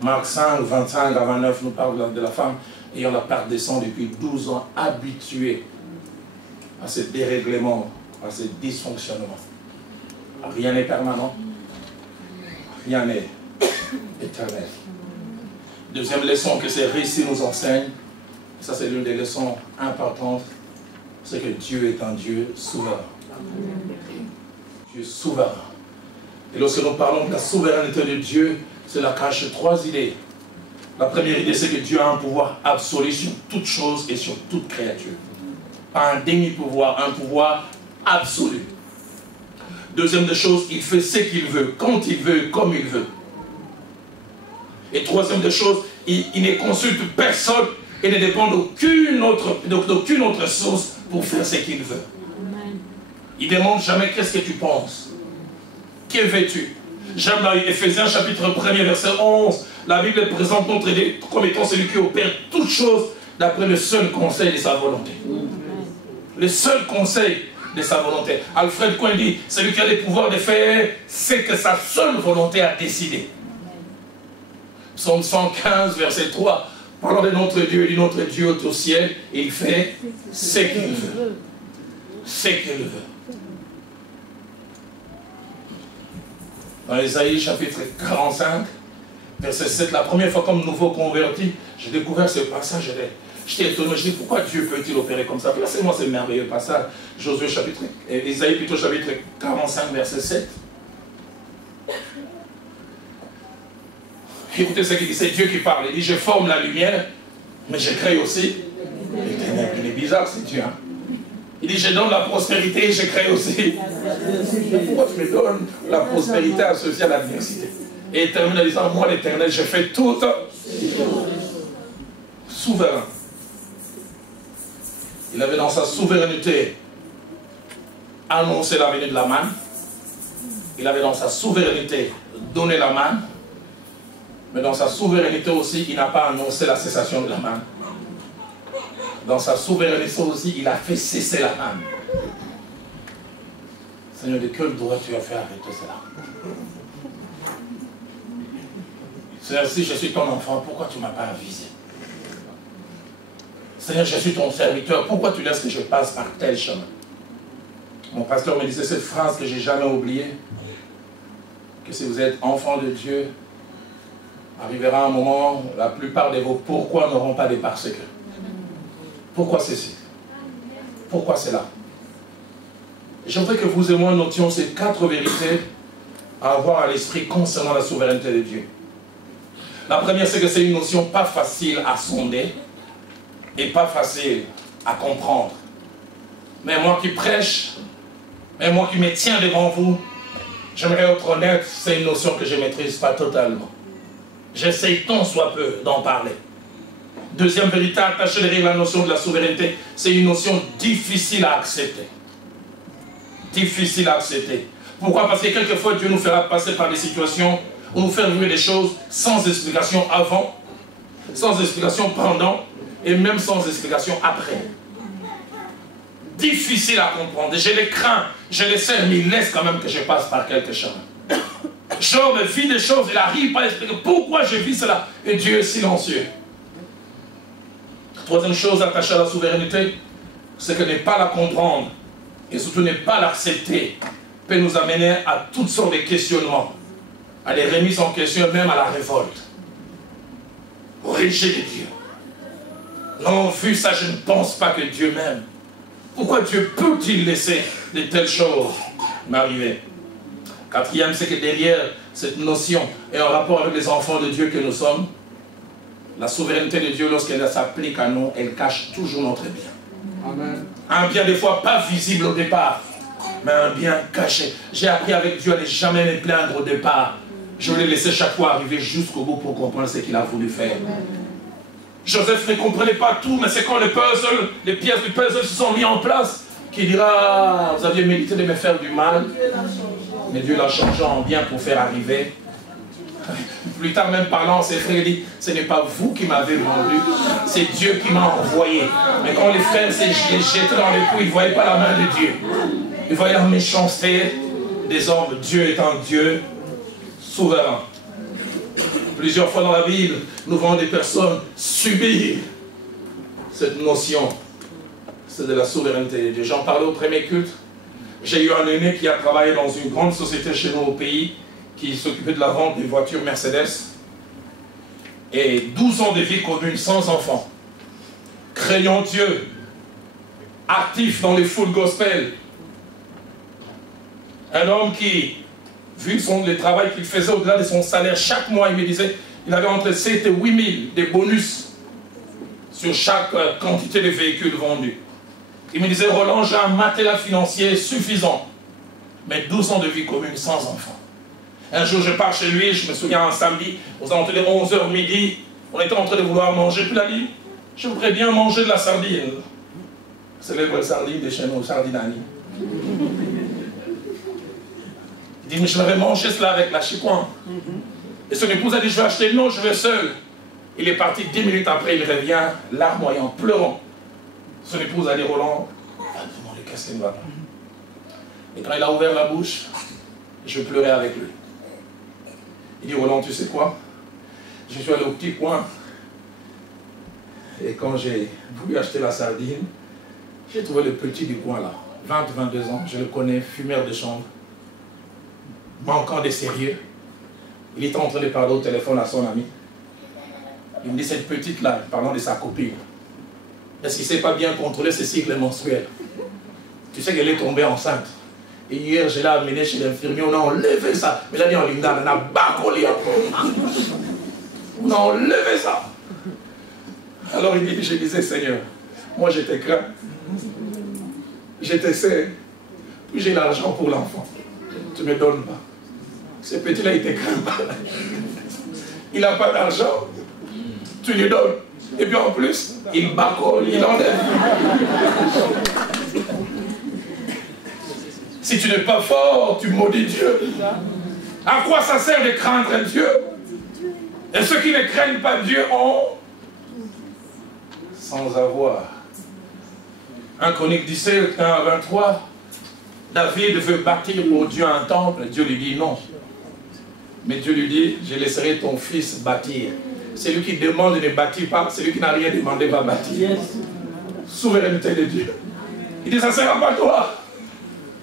Marc 5, 25 à 29 nous parle de la femme ayant la perte des sangs depuis 12 ans, habituée à ce dérèglement, à ce dysfonctionnement. Rien n'est permanent, rien n'est éternel. Deuxième leçon que ces récits nous enseignent, et ça c'est l'une des leçons importantes, c'est que Dieu est un Dieu souverain. Dieu souverain. Et lorsque nous parlons de la souveraineté de Dieu, cela cache 3 idées. La première idée, c'est que Dieu a un pouvoir absolu sur toute chose et sur toute créature. Pas un demi-pouvoir, un pouvoir absolu. Deuxième des choses, il fait ce qu'il veut, quand il veut, comme il veut. Et troisième des choses, il ne consulte personne et ne dépend d'aucune autre source pour faire ce qu'il veut. Il ne demande jamais qu'est-ce que tu penses. Que veux-tu? J'aime dans Éphésiens chapitre 1er verset 11. La Bible présente notre Dieu comme étant celui qui opère toutes choses d'après le seul conseil de sa volonté. Le seul conseil de sa volonté. Alfred Cohen dit, celui qui a le pouvoir de faire ce que sa seule volonté a décidé. Psaume 115 verset 3. Parlant de notre Dieu, il dit notre Dieu est au ciel et il fait ce qu'il veut. Ce qu'il veut. Dans Ésaïe chapitre 45, verset 7, la première fois comme nouveau converti, j'ai découvert ce passage. J'étais étonné, je dis pourquoi Dieu peut-il opérer comme ça? Placez-moi ce merveilleux passage. Josué chapitre, Ésaïe plutôt chapitre 45, verset 7. Écoutez ce qu'il dit, c'est Dieu qui parle. Il dit, je forme la lumière, mais je crée aussi les ténèbres. Il est bizarre, c'est Dieu. Hein? Il dit, je donne la prospérité et je crée aussi. Pourquoi tu me donnes la prospérité associée à l'adversité? Et il termine en disant, moi l'Éternel, je fais tout souverain. Il avait dans sa souveraineté annoncé la venue de la manne. Il avait dans sa souveraineté donné la manne. Mais dans sa souveraineté aussi, il n'a pas annoncé la cessation de la manne. Dans sa souveraineté aussi, il a fait cesser la manne. Seigneur, de quel droit tu as fait arrêter cela? Seigneur, si je suis ton enfant, pourquoi tu ne m'as pas avisé? Seigneur, je suis ton serviteur, pourquoi tu laisses que je passe par tel chemin? Mon pasteur me disait cette phrase que je n'ai jamais oubliée, que si vous êtes enfant de Dieu, arrivera un moment où la plupart de vos pourquoi n'auront pas de parce que. Pourquoi ceci? Pourquoi cela? J'aimerais que vous et moi notions ces 4 vérités à avoir à l'esprit concernant la souveraineté de Dieu. La première, c'est que c'est une notion pas facile à sonder et pas facile à comprendre. Mais moi qui prêche, mais moi qui me tiens devant vous, j'aimerais être honnête, c'est une notion que je ne maîtrise pas totalement. J'essaye tant soit peu d'en parler. Deuxième vérité attachée derrière la notion de la souveraineté, c'est une notion difficile à accepter. Difficile à accepter. Pourquoi? Parce que quelquefois Dieu nous fera passer par des situations où nous faire vivre des choses sans explication avant, sans explication pendant et même sans explication après. Difficile à comprendre. Je les crains, je les sais, mais il laisse quand même que je passe par quelque chose. Job vit des choses, il n'arrive pas à expliquer pourquoi je vis cela. Et Dieu est silencieux. Troisième chose attachée à la souveraineté, c'est que ne pas la comprendre et surtout ne pas l'accepter peut nous amener à toutes sortes de questionnements, à des remises en question, même à la révolte. Rejet de Dieu. Non, vu ça, je ne pense pas que Dieu m'aime. Pourquoi Dieu peut-il laisser de telles choses m'arriver? Quatrième, c'est que derrière cette notion et en rapport avec les enfants de Dieu que nous sommes, la souveraineté de Dieu, lorsqu'elle s'applique à nous, elle cache toujours notre bien. Amen. Un bien des fois pas visible au départ, mais un bien caché. J'ai appris avec Dieu à ne jamais me plaindre au départ. Je l'ai laissé chaque fois arriver jusqu'au bout pour comprendre ce qu'il a voulu faire. Joseph ne comprenait pas tout, mais c'est quand les pièces du puzzle se sont mises en place qu'il dira, vous aviez mérité de me faire du mal, mais Dieu l'a changé en bien pour faire arriver. Plus tard même parlant, ses frères disent, ce n'est pas vous qui m'avez vendu, c'est Dieu qui m'a envoyé. Mais quand les frères se jetaient dans les coups, ils ne voyaient pas la main de Dieu. Ils voyaient la méchanceté des hommes. Dieu est un Dieu souverain. Plusieurs fois dans la Bible, nous voyons des personnes subir cette notion. C'est de la souveraineté de Dieu. J'en parlais au premier culte. J'ai eu un aîné qui a travaillé dans une grande société chez nous au pays, qui s'occupait de la vente des voitures Mercedes. Et 12 ans de vie commune sans enfants. Craignant Dieu. Actif dans les foules gospel. Un homme qui, vu le travail qu'il faisait au-delà de son salaire, chaque mois, il me disait, il avait entre 7 et 8 000 de bonus sur chaque quantité de véhicules vendus. Il me disait, Roland, j'ai un matelas financier suffisant, mais 12 ans de vie commune sans enfants. Un jour, je pars chez lui, je me souviens un samedi, aux alentours de 11h midi, on était en train de vouloir manger, puis il a dit, je voudrais bien manger de la sardine. C'est les vraies sardines de chez nous, sardinani. Il dit, mais je l'avais mangé cela avec la chicoine. Et son épouse a dit, je vais acheter, non, je vais seul. Il est parti 10 minutes après, il revient, larmoyant, pleurant. Son épouse a dit, Roland, demandez qu'est-ce qu'il ne va pas. Et quand il a ouvert la bouche, je pleurais avec lui. Il dit, Roland, tu sais quoi? Je suis allé au petit coin. Et quand j'ai voulu acheter la sardine, j'ai trouvé le petit du coin là, 20-22 ans, je le connais, fumeur de chambre, manquant de sérieux. Il était en train de parler au téléphone à son ami. Il me dit, cette petite-là, parlant de sa copine, est-ce qu'il ne s'est pas bien contrôler ses cycles menstruels? Tu sais qu'elle est tombée enceinte. Et hier, je l'ai amené chez l'infirmier, on a enlevé ça. Mais là, il a dit, on a bacolé. On a enlevé ça. Alors il dit, je disais, Seigneur, moi je te crains. Je te sais. Puis j'ai l'argent pour l'enfant. Tu ne me donnes pas. Ce petit-là, il ne te craint pas. Il n'a pas d'argent. Tu lui donnes. Et puis en plus, il bacole, il enlève. Si tu n'es pas fort, tu maudis Dieu. À quoi ça sert de craindre Dieu? Et ceux qui ne craignent pas Dieu ont sans avoir. 1 Chronique 17, 1 à 23. David veut bâtir pour Dieu un temple. Dieu lui dit non. Mais Dieu lui dit, je laisserai ton fils bâtir. Celui qui demande ne bâtit pas, celui qui n'a rien demandé va bâtir. Souveraineté de Dieu. Il dit, ça ne sera pas toi.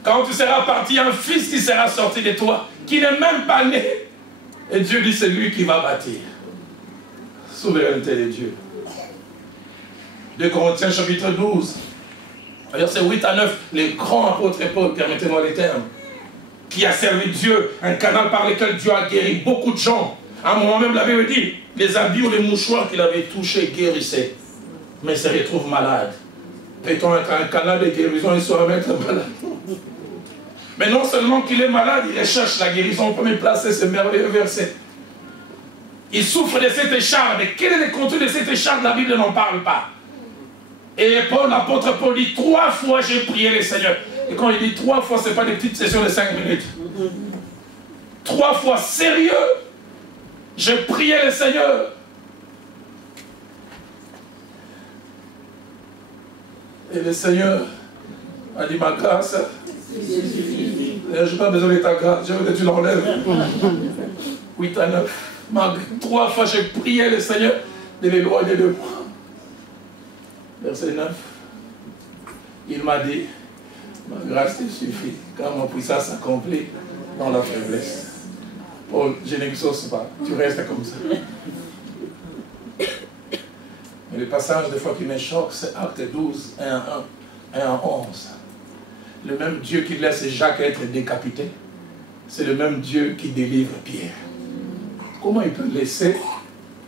Quand tu seras parti, un fils qui sera sorti de toi, qui n'est même pas né. Et Dieu dit, c'est lui qui va bâtir. Souveraineté de Dieu. 2 Corinthiens chapitre 12, versets 8 à 9, les grands apôtres Paul, permettez-moi les termes, qui a servi Dieu, un canal par lequel Dieu a guéri beaucoup de gens. À un moment même, la Bible dit, les habits ou les mouchoirs qu'il avait touchés guérissaient, mais se retrouvent malades. Peut-on être un canal de guérison et se remettre malade? Mais non seulement qu'il est malade, il recherche la guérison. On peut même placer ce merveilleux verset. Il souffre de cette écharpe. Mais quel est le contenu de cette écharpe? La Bible n'en parle pas. Et Paul, l'apôtre Paul dit, 3 fois j'ai prié le Seigneur. Et quand il dit 3 fois, ce n'est pas des petites sessions de 5 minutes. 3 fois, sérieux, j'ai prié le Seigneur. Et le Seigneur a dit, ma grâce, je n'ai pas besoin de ta grâce, je veux que tu l'enlèves. 8 à 9. 3 fois j'ai prié le Seigneur de l'éloigner de moi. Verset 9. Il m'a dit, ma grâce te suffit, car mon puissance s'accomplit dans la faiblesse. Paul, je n'exauce pas, tu restes comme ça. Mais le passage des fois qui me choque, c'est Acte 12, 1 à 1, 1 à 11. Le même Dieu qui laisse Jacques être décapité, c'est le même Dieu qui délivre Pierre. Comment il peut laisser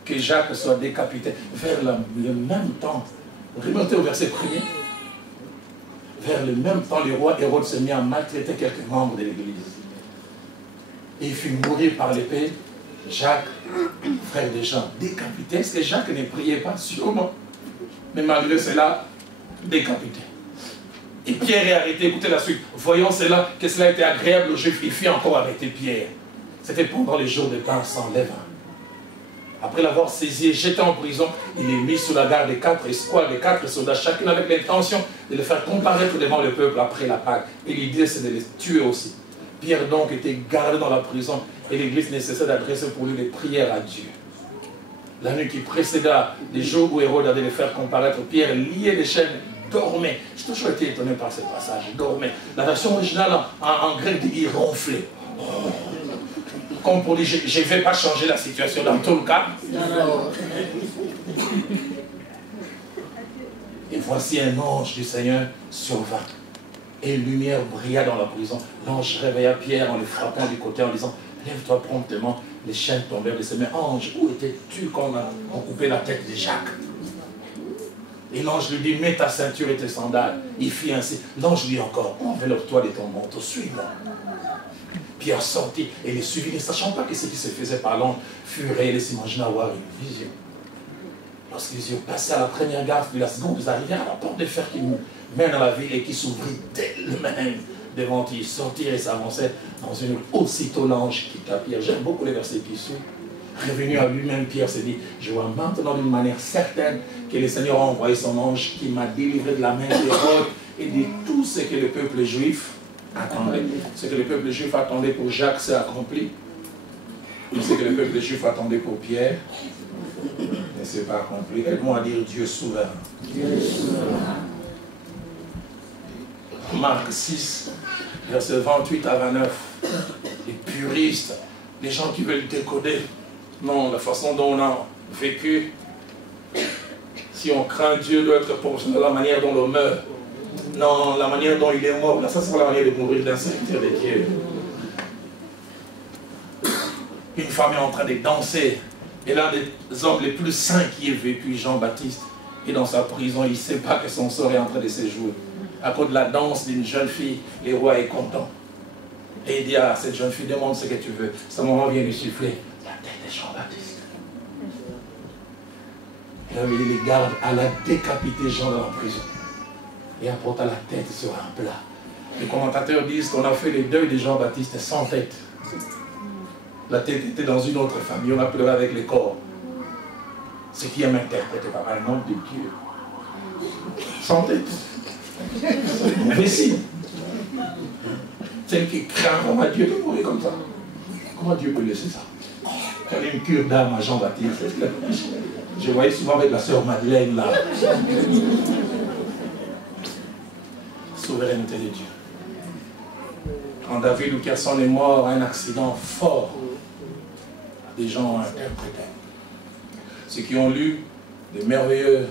que Jacques soit décapité vers le même temps? Remontez au verset 1er. Vers le même temps, le roi Hérode s'est mis à maltraiter quelques membres de l'église. Et il fut mourir par l'épée. Jacques, frère de Jean, décapité. Est-ce que Jacques ne priait pas? Sûrement. Mais malgré cela, décapité. Et Pierre est arrêté. Écoutez la suite. Voyons cela, que cela était agréable aux Juifs. Il fit encore arrêter Pierre. C'était pendant les jours de pain sans levain. Après l'avoir saisi et jeté en prison, il est mis sous la garde des 4 escouades, des 4 soldats, chacun avec l'intention de le faire comparaître devant le peuple après la Pâque. Et l'idée, c'est de les tuer aussi. Pierre donc était gardé dans la prison et l'église ne cessait d'adresser pour lui des prières à Dieu. La nuit qui précéda les jours où Hérode allait le faire comparaître, Pierre, lié des chaînes, dormait. J'ai toujours été étonné par ce passage, dormait. La version originale en grec dit il ronflait. Comme pour dire, je ne vais pas changer la situation dans tout le cas. Et voici un ange du Seigneur survint. Et une lumière brilla dans la prison. L'ange réveilla Pierre en le frappant du côté en disant, lève-toi promptement. Les chaînes tombèrent de ses mains. Ange, où étais-tu quand on coupait la tête de Jacques? Et l'ange lui dit, mets ta ceinture et tes sandales. Il fit ainsi. L'ange lui dit encore, enveloppe-toi de ton manteau, suis-moi. Pierre sortit et les suivit, ne sachant pas que ce qui se faisait par l'ange fut réel et s'imaginait avoir une vision. Lorsqu'ils eurent passé à la première gare, puis la seconde, ils arrivèrent à la porte de fer qui mène à la ville et qui s'ouvrit d'elle-même devant eux. Ils sortirent et s'avançaient dans une rue. Aussitôt l'ange quitta Pierre. J'aime beaucoup les versets qui suivent. Revenu à lui-même, Pierre s'est dit, je vois maintenant d'une manière certaine que le Seigneur a envoyé son ange qui m'a délivré de la main d'Hérode et de tout ce que le peuple juif attendait. Ce que le peuple juif attendait pour Jacques s'est accompli. Et ce que le peuple juif attendait pour Pierre ne s'est pas accompli. Aide-moi à dire Dieu souverain. Dieu souverain. Marc 6, versets 28 à 29. Les puristes, les gens qui veulent décoder. Non, la façon dont on a vécu, si on craint Dieu, doit être proportionnel à la manière dont l'on meurt. Non, la manière dont il est mort, là, ça c'est la manière de mourir d'un serviteur de Dieu. Une femme est en train de danser. Et l'un des hommes les plus saints qui ait vécu, Jean-Baptiste, est dans sa prison. Il ne sait pas que son sort est en train de se jouer. À cause de la danse d'une jeune fille, le roi est content. Et il dit à cette jeune fille, demande ce que tu veux. Ce moment vient lui siffler. La tête de Jean-Baptiste. Et là, il les garde à la décapiter Jean dans la prison. Et apporta la tête sur un plat. Les commentateurs disent qu'on a fait le deuil de Jean-Baptiste sans tête. La tête était dans une autre famille, on a pleuré avec les corps. Ce qui est interprété par un nom de Dieu. Sans tête. C'est un mauvais signe. Celle qui craint vraiment Dieu de mourir comme ça. Comment Dieu peut laisser ça? Elle a une cure d'âme à Jean-Baptiste. Je voyais souvent avec la sœur Madeleine là. souveraineté de Dieu. Quand David Lukerson est mort, un accident fort, des gens ont interprété. Ceux qui ont lu les merveilleux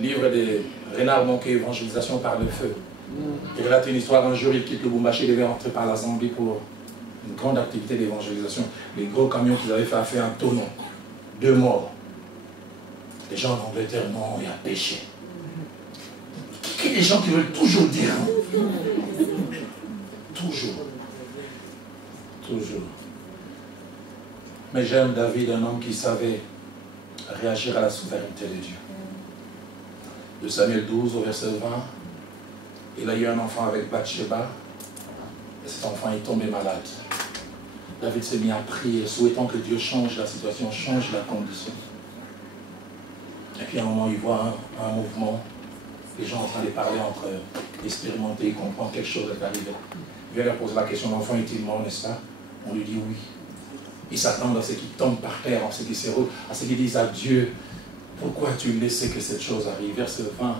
livres de Renard Monquet, Évangélisation par le feu, il relate une histoire. Un jour, il quitte le Lubumbashi, il devait rentrer par la Zambie pour une grande activité d'évangélisation. Les gros camions qu'ils avaient fait a fait un tonneau. 2 morts. Les gens en Angleterre, non, il y a péché. Il y a des gens qui veulent toujours dire. Hein? Toujours. Toujours. Mais j'aime David, un homme qui savait réagir à la souveraineté de Dieu. De Samuel 12 au verset 20, il a eu un enfant avec Bathsheba, et cet enfant est tombé malade. David s'est mis à prier, souhaitant que Dieu change la situation, change la condition. Et puis à un moment, il voit un mouvement, les gens en train de parler entre eux, expérimenter, comprendre quelque chose est arrivé. Il vient leur poser la question, l'enfant est-il mort, n'est-ce pas? On lui dit oui. Ils s'attendent à ce qu'il tombe par terre, à ce qu'il s'érode, à ce qu'ils disent à Dieu, pourquoi tu laissais que cette chose arrive? Verset 20.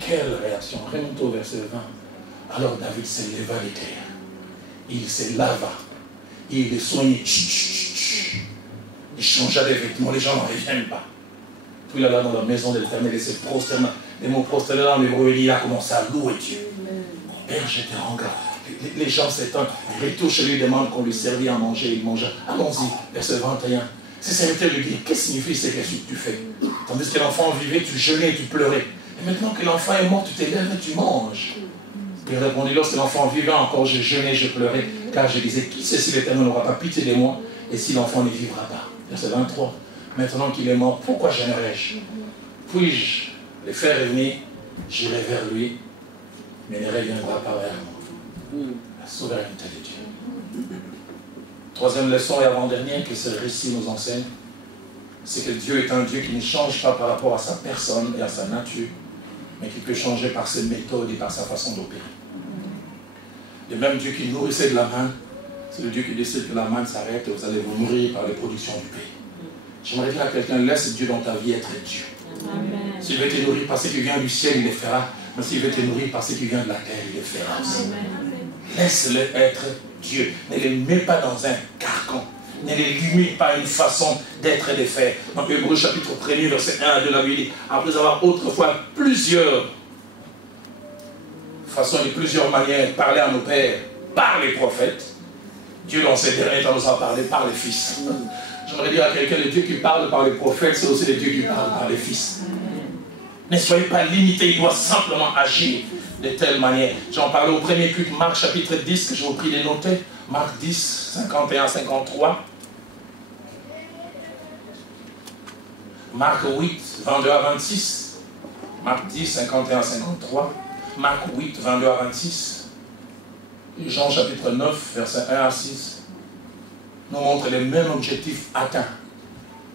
Quelle réaction? Remonte au verset 20. Alors David s'est levé de terre. Il se lava. Il est soigné. Il changea des vêtements. Les gens n'en reviennent pas. Puis il alla dans la maison de l'Éternel et se prosterna. Les mots prosterner dans l'hébreu, il a commencé à louer Dieu. Père, je te rends grâce. Les gens s'étonnent. Il retourne chez lui, demande qu'on lui serve à manger. Il mange. Allons-y, verset 21. Ses serviteurs lui disent, qu'est-ce que signifie ce que tu fais? Tandis que l'enfant vivait, tu jeûnais et tu pleurais. Et maintenant que l'enfant est mort, tu te lèves et tu manges. Il répondit, lorsque l'enfant vivait encore, je jeûnais, je pleurais, car je disais, qui sait si l'Éternel n'aura pas pitié de moi, et si l'enfant ne vivra pas? Verset 23. Maintenant qu'il est mort, pourquoi jeûnerais-je? Puis-je le faire revenir? J'irai vers lui, mais il ne reviendra pas vers moi. La souveraineté de Dieu. Troisième leçon et avant-dernière que ce récit nous enseigne, c'est que Dieu est un Dieu qui ne change pas par rapport à sa personne et à sa nature, mais qui peut changer par ses méthodes et par sa façon d'opérer. Le même Dieu qui nourrissait de la manne, c'est le Dieu qui décide que la manne s'arrête et vous allez vous nourrir par les productions du pays. J'aimerais dire à quelqu'un, laisse Dieu dans ta vie être Dieu. S'il veut te nourrir par ce qui vient du ciel, il le fera. Mais s'il veut te nourrir par ce qui vient de la terre, il le fera aussi. Laisse-le être Dieu. Ne le mets pas dans un carcan. Ne le limite pas à une façon d'être et de faire. Dans Hébreux chapitre 1er, verset 1 de la Bible, après avoir autrefois plusieurs façons et plusieurs manières parlé à nos pères par les prophètes, Dieu dans ces derniers temps nous a parlé par les fils. J'aimerais dire à quelqu'un, le Dieu qui parle par les prophètes, c'est aussi le Dieu qui parle par les fils. Ne soyez pas limités, il doit simplement agir de telle manière. J'en parlais au premier culte, Marc chapitre 10, que je vous prie de noter. Marc 10, 51-53. Marc 8, 22 à 26. Marc 10, 51-53. Marc 8, 22 à 26. Et Jean chapitre 9, versets 1 à 6. Nous montre les mêmes objectifs atteints,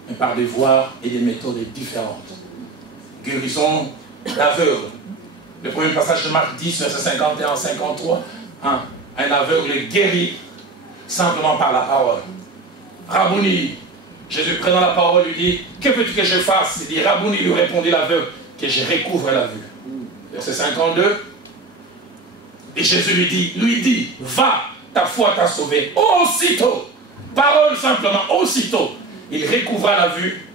mais par des voies et des méthodes différentes. Guérison d'aveugle. Le premier passage de Marc 10, verset 51-53. Un aveugle est guéri simplement par la parole. Rabouni, Jésus prenant la parole lui dit, que veux-tu que je fasse? Il dit, Rabouni, lui répondit l'aveugle, que je recouvre la vue. Verset 52. Et Jésus lui dit, va, ta foi t'a sauvé. Aussitôt, parole simplement, aussitôt, il recouvra la vue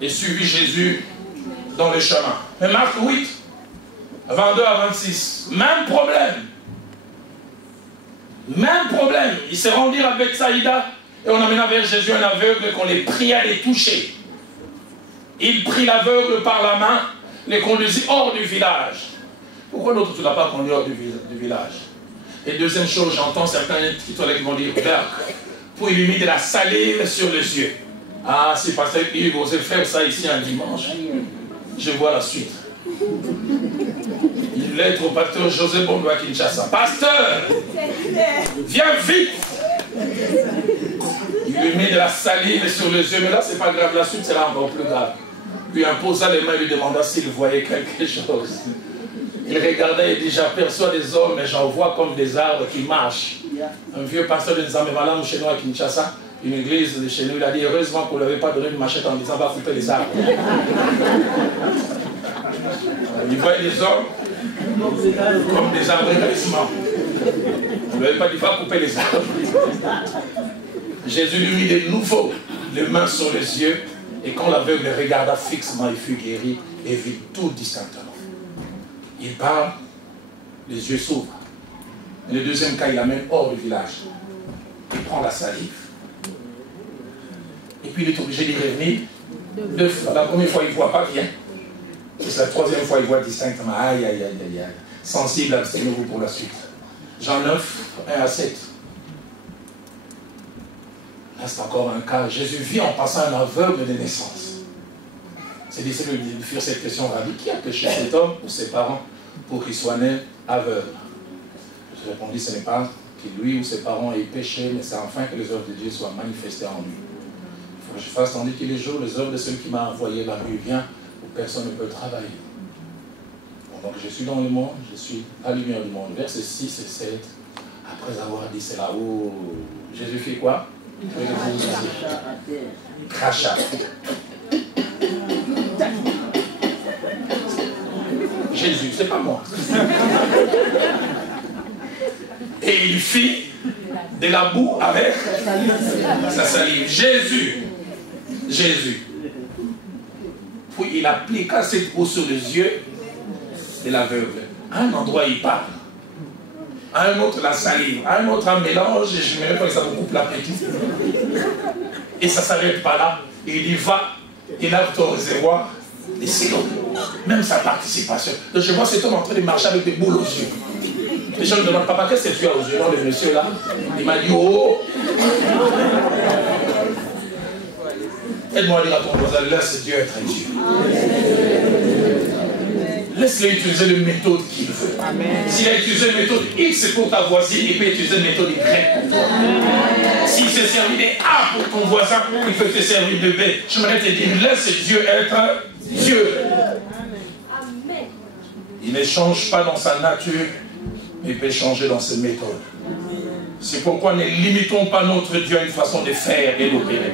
et suivit Jésus dans le chemin. Mais Marc 8, 22 à 26, même problème. Même problème. Ils se rendirent à Bethsaïda et on amena vers Jésus un aveugle qu'on les pria de toucher. Il prit l'aveugle par la main, les conduisit hors du village. Pourquoi l'autre tu ne l'as pas conduit hors du village? Et deuxième chose, j'entends certains qui vont dire, pour lui mettre de la salive sur les yeux. Ah, si pasteur Yves osait faire ça ici un dimanche, je vois la suite. Une lettre au pasteur José Bondo à Kinshasa. Pasteur, viens vite. Il lui met de la salive sur les yeux, mais là c'est pas grave, la suite sera encore plus grave. Lui imposa les mains et lui demanda s'il voyait quelque chose. Il regardait et dit, j'aperçois des hommes, mais j'en vois comme des arbres qui marchent. Un vieux pasteur de Nzambemalam chez nous à Kinshasa, une église de chez nous, il a dit, heureusement qu'on ne lui avait pas donné une machette en disant, va couper les arbres. Il voyait des hommes, Comme des arbres récemment. On ne lui avait pas dit, va couper les arbres. Jésus lui mit de nouveau les mains sur les yeux, et quand l'aveugle le regarda fixement, il fut guéri et vit tout distinctement. Il parle, les yeux s'ouvrent. Et le deuxième cas, il l'amène hors du village. Il prend la salive. Et puis il est obligé d'y revenir 2 fois. La première fois, il ne voit pas bien. Et la troisième fois, il voit distinctement. Aïe, aïe, aïe, aïe, aïe. Sensible, abstenez-vous pour la suite. Jean 9, 1 à 7. Là, c'est encore un cas. Jésus vit en passant un aveugle de naissance. Ses disciples lui firent cette question, Rabbi, qui a péché, cet homme ou ses parents, pour qu'il soit né aveugle? Je répondis, ce n'est pas que lui ou ses parents aient péché, mais c'est enfin que les œuvres de Dieu soient manifestées en lui. Il faut que je fasse tandis qu'il est jour, les œuvres de celui qui m'a envoyé, la nuit vient, où personne ne peut travailler. Bon, donc je suis dans le monde, je suis la lumière du monde. Versets 6 et 7, après avoir dit cela, oh, Jésus fait quoi? Crachat. Jésus, c'est pas moi. Et il fit de la boue avec sa salive. Jésus. Jésus. Puis il appliqua cette boue sur les yeux de l'aveugle. À un endroit, il parle. À un autre, la salive. À un autre, un mélange. Et je me rappelle que ça me coupe l'appétit. Et ça ne s'arrête pas là. Et il y va. Il lave ton réservoir. Et sinon, même sa participation. Donc je vois cet homme en train de marcher avec des boules aux yeux. Les gens me demandent, papa, qu'est-ce que tu as aux yeux? Non, le monsieur là, il m'a dit, oh! Aide-moi à dire à ton voisin, laisse Dieu être Dieu. Laisse-le utiliser les méthodes qu'il veut. S'il a utilisé une méthode X pour ta voisine, il peut utiliser une méthode Y pour toi. S'il s'est servi des A pour ton voisin, il peut te servir de B. J'aimerais te dire, laisse Dieu être Dieu. Il ne change pas dans sa nature, mais il peut changer dans ses méthodes. C'est pourquoi ne limitons pas notre Dieu à une façon de faire et d'opérer.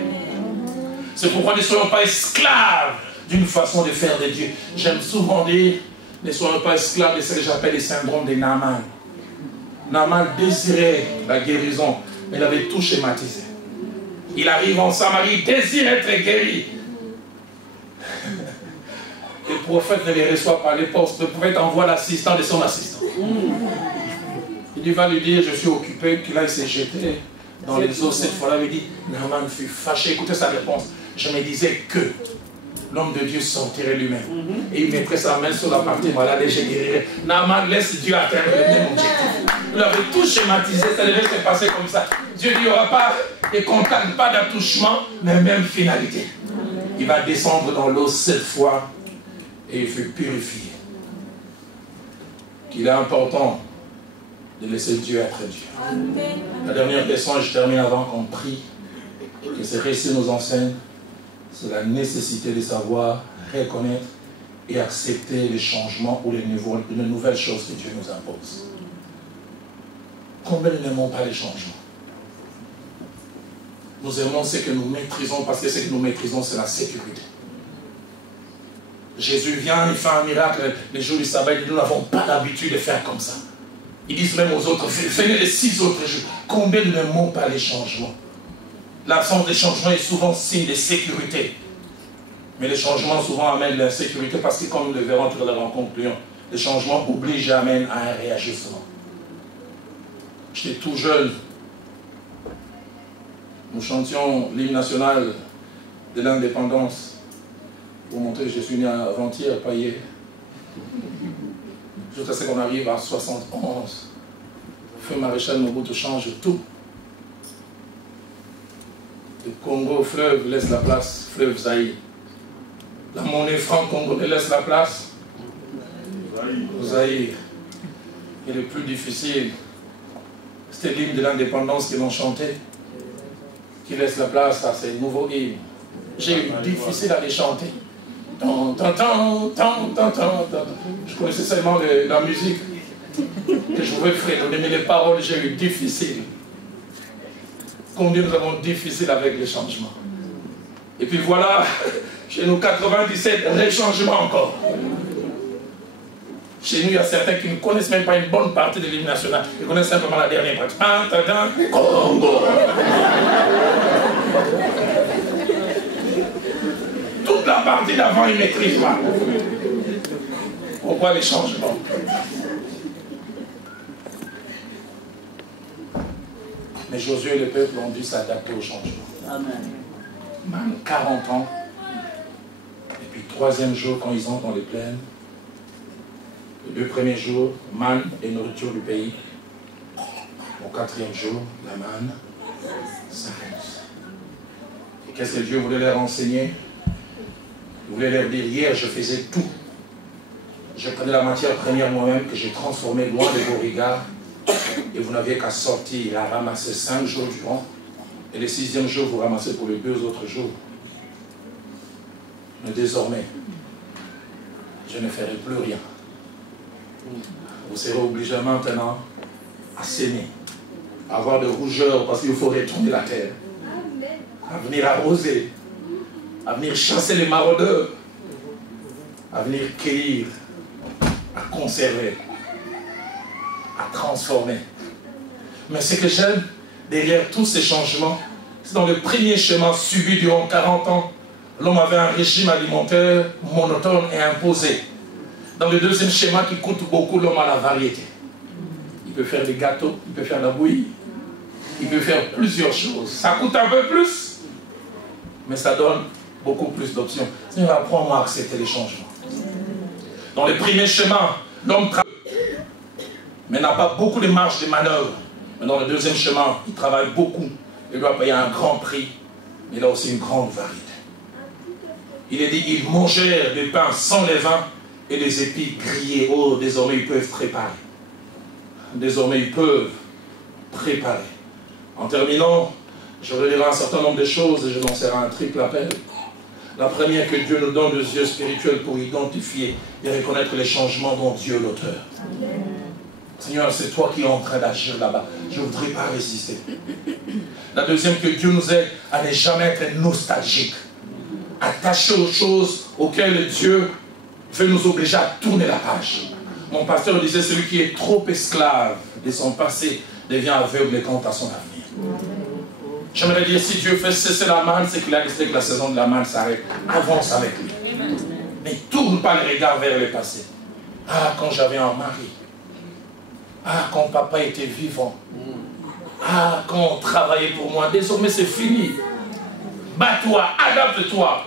C'est pourquoi ne soyons pas esclaves d'une façon de faire de Dieu. J'aime souvent dire, ne soyons pas esclaves de ce que j'appelle le syndrome de Naaman. Naaman désirait la guérison, mais il avait tout schématisé. Il arrive en Samarie, il désire être guéri. Le prophète ne les reçoit pas les postes. Le prophète envoie l'assistant de son assistant. Il va lui dire, je suis occupé, qu'il aille se jeter dans les eaux cette fois-là. Il dit, Naaman fut fâché. Écoutez sa réponse. Je me disais que l'homme de Dieu sortirait lui-même. Et il mettrait sa main sur la partie malade et je guérirais. Naaman laisse Dieu atteindre le même objectif. Il avait tout schématisé, ça devait se passer comme ça. Dieu dit, il n'y aura pas de contact, pas d'attouchement, mais même finalité. Il va descendre dans l'eau 7 fois et il fut purifié. Il est important de laisser Dieu être Dieu. Amen. La dernière leçon, je termine avant qu'on prie, que ces récits nous enseignent, c'est la nécessité de savoir reconnaître et accepter les changements ou les nouvelles choses que Dieu nous impose. Combien nous n'aimons pas les changements? Nous aimons ce que nous maîtrisons parce que ce que nous maîtrisons, c'est la sécurité. Jésus vient, il fait un miracle les jours du sabbat, il dit, nous n'avons pas l'habitude de faire comme ça. Ils disent même aux autres, venez les 6 autres jours. Combien nous n'aimons pas les changements? L'absence de changement est souvent signe de sécurité. Mais les changements souvent amènent l'insécurité parce que, comme nous le verrons tout à l'heure en conclusion, les changements obligent et amènent à un réajustement. J'étais tout jeune. Nous chantions l'hymne national de l'indépendance. Pour montrer que je suis né avant-hier, pas hier. Jusqu'à ce qu'on arrive à 71. Feu maréchal Mobutu change tout. Le Congo, fleuve, laisse la place, fleuve Zaïre. La monnaie franc congolais laisse la place au Zaïre. Et le plus difficile, c'était l'hymne de l'indépendance qu'ils ont chanté, qui laisse la place à ces nouveaux hymnes. J'ai eu difficile à les chanter. Je connaissais seulement la musique que je pouvais fredonner, mais les paroles, j'ai eu difficile. Combien nous avons difficile avec les changements. Et puis voilà, chez nous 97, les changements encore. Chez nous, il y a certains qui ne connaissent même pas une bonne partie de l'hymne national. Ils connaissent simplement la dernière partie. Congo. Toute la partie d'avant, ils ne maîtrisent pas. Pourquoi les changements? Mais Josué et le peuple ont dû s'adapter au changement. Même 40 ans. Et puis, troisième jour, quand ils entrent dans les plaines, les 2 premiers jours, manne et nourriture du pays. Au 4e jour, la manne s'arrête. Et qu'est-ce que Dieu voulait leur enseigner? Il voulait leur dire, hier je faisais tout. Je prenais la matière première moi-même que j'ai transformée loin de vos regards. Et vous n'aviez qu'à sortir, à ramasser 5 jours durant. Et le 6e jour, vous ramassez pour les 2 autres jours. Mais désormais, je ne ferai plus rien. Vous serez obligé maintenant à s'aimer, à avoir de rougeur parce qu'il faut retourner la terre, à venir arroser, à venir chasser les maraudeurs, à venir cueillir, à conserver, à transformer. Mais ce que j'aime derrière tous ces changements, c'est dans le premier schéma subi durant 40 ans, l'homme avait un régime alimentaire monotone et imposé. Dans le deuxième schéma qui coûte beaucoup, l'homme a la variété. Il peut faire des gâteaux, il peut faire la bouillie, il peut faire plusieurs choses. Ça coûte un peu plus, mais ça donne beaucoup plus d'options. Seigneur, apprends-moi à accepter les changements. Dans le premier schéma, l'homme travaille, mais n'a pas beaucoup de marge de manœuvre. Mais dans le deuxième schéma, il travaille beaucoup. Il doit payer un grand prix, mais il a aussi une grande variété. Il est dit, ils mangèrent des pains sans levain et des épis grillés. Oh, désormais ils peuvent préparer. Désormais ils peuvent préparer. En terminant, je redirai un certain nombre de choses et je lancerai un triple appel. La première, que Dieu nous donne des yeux spirituels pour identifier et reconnaître les changements dont Dieu est l'auteur. Seigneur, c'est toi qui es en train d'agir là-bas. Je ne voudrais pas résister. La deuxième, que Dieu nous aide à ne jamais être nostalgique, attaché aux choses auxquelles Dieu veut nous obliger à tourner la page. Mon pasteur disait, celui qui est trop esclave de son passé devient aveugle quant à son avenir. J'aimerais dire, si Dieu fait cesser la manne, c'est qu'il a décidé que la saison de la manne s'arrête. Avance avec lui. Mais tourne pas les regards vers le passé. Ah, quand j'avais un mari. Ah, quand papa était vivant. Ah, quand on travaillait pour moi. Désormais, c'est fini. Bats-toi, adapte-toi.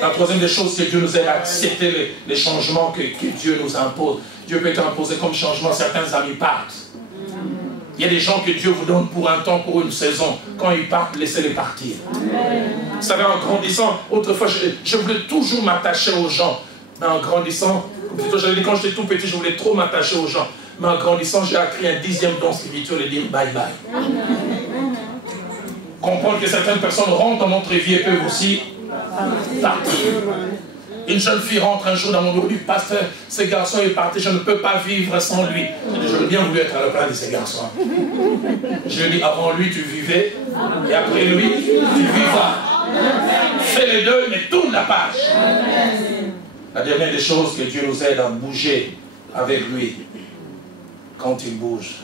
La troisième des choses, c'est que Dieu nous aide à accepter les changements que Dieu nous impose. Dieu peut t'imposer comme changement. Certains amis partent. Il y a des gens que Dieu vous donne pour un temps, pour une saison. Quand ils partent, laissez-les partir. Vous savez, en grandissant, autrefois, je voulais toujours m'attacher aux gens. Mais en grandissant, j'avais dit, quand j'étais tout petit, je voulais trop m'attacher aux gens. Mais en grandissant, j'ai appris un 10e don spirituel et dire bye bye. Comprendre que certaines personnes rentrent dans notre vie et peuvent aussi partir. Une jeune fille rentre un jour dans mon bureau, dit, pasteur, ce garçon est parti, je ne peux pas vivre sans lui. J'aurais bien voulu être à la place de ces garçons. Je lui dis, avant lui, tu vivais, et après lui, tu vivras. Fais les deux, mais tourne la page. La dernière des choses, que Dieu nous aide à bouger avec lui quand il bouge.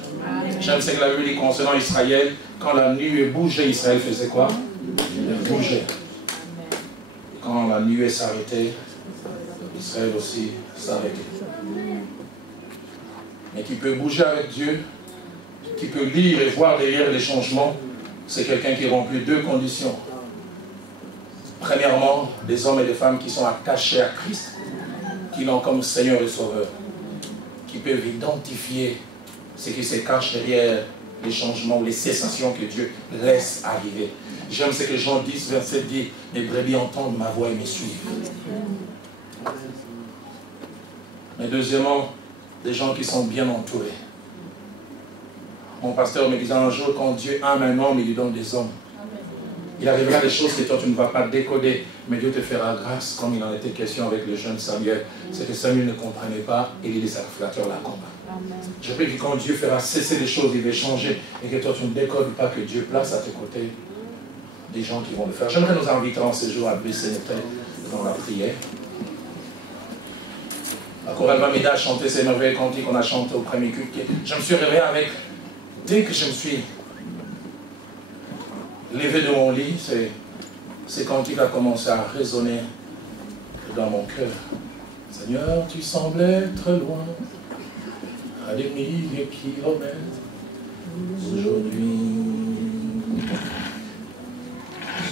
J'aime ce que la Bible dit concernant Israël. Quand la nuée bougeait, Israël faisait quoi? Il bougeait. Quand la nuée s'arrêtait, Israël aussi s'arrêtait. Mais qui peut bouger avec Dieu, qui peut lire et voir derrière les changements, c'est quelqu'un qui remplit 2 conditions. Premièrement, des hommes et des femmes qui sont attachés à Christ, qui l'ont comme Seigneur et Sauveur, qui peuvent identifier ce qui se cache derrière les changements ou les cessations que Dieu laisse arriver. J'aime ce que Jean 10, verset 10, mes brebis entendent ma voix et me suivent. Mais deuxièmement, des gens qui sont bien entourés. Mon pasteur me disait un jour, quand Dieu aime un homme, il lui donne des hommes. Il arrivera des choses que toi tu ne vas pas décoder, mais Dieu te fera grâce, comme il en était question avec le jeune Samuel. C'est que Samuel ne comprenait pas, et les sacrificateurs la combattent. Je prie que quand Dieu fera cesser les choses, il va changer, et que toi tu ne décodes pas, que Dieu place à tes côtés des gens qui vont le faire. J'aimerais nous inviter en ce jour à baisser nos têtes dans la prière. La chorale va m'aider à chanter ces merveilleux cantiques qu'on a chanté au premier culte. Je me suis réveillé avec, dès que je me suis levé de mon lit, ces cantiques ont commencé à résonner dans mon cœur. Seigneur, tu sembles être loin, à des milliers de kilomètres. Aujourd'hui,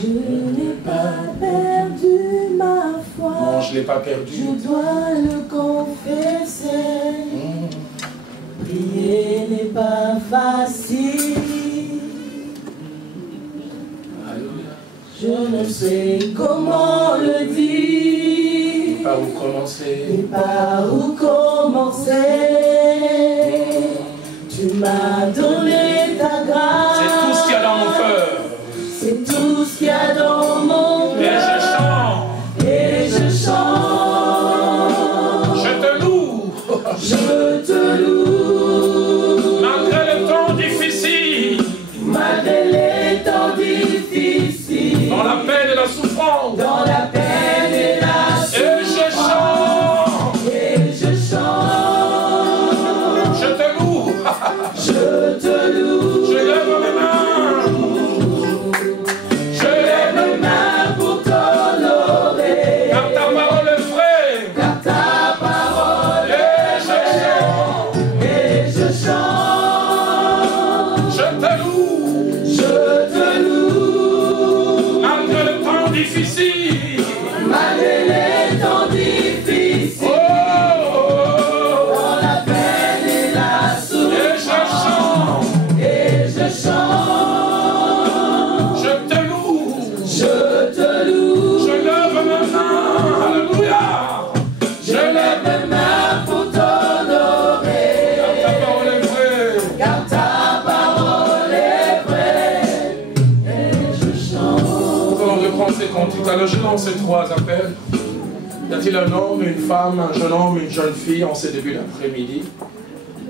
je n'ai pas perdu ma foi. Non, je ne l'ai pas perdu. Je dois le confesser. Prier n'est pas facile. Je ne sais comment le dire. Par où commencer? Et par où commencer? Tu m'as donné ta grâce. C'est tout ce qu'il y a dans mon cœur. C'est tout ce qu'il y a dans mon cœur. Et je chante. Et je chante. Je te loue. Je te loue. Malgré le temps difficile. Malgré les temps difficiles. Dans la peine et la souffrance. Dans la peine et la souffrance. Et je chante. Et je chante. Je te loue. Je te loue. Je lève mes mains. Je lève mes mains pour t'honorer. car ta parole est vraie. Car ta parole Et je chante. et je chante. Je te loue. Je te loue. Malgré le temps difficile. Malgré les temps difficiles. Oh. Dans la peine et la Et je souffrance. chante. Et je chante. Je te loue. Je te loue. Je lève mes mains. Alléluia. Je lève mes mains pour t'honorer. Car ta parole est vraie. Car ta parole est vraie. Et je chante. On reprend ces cantiques. Alors je lance ces trois appels. Y a-t-il un homme, une femme, un jeune homme, une jeune fille en ce début d'après-midi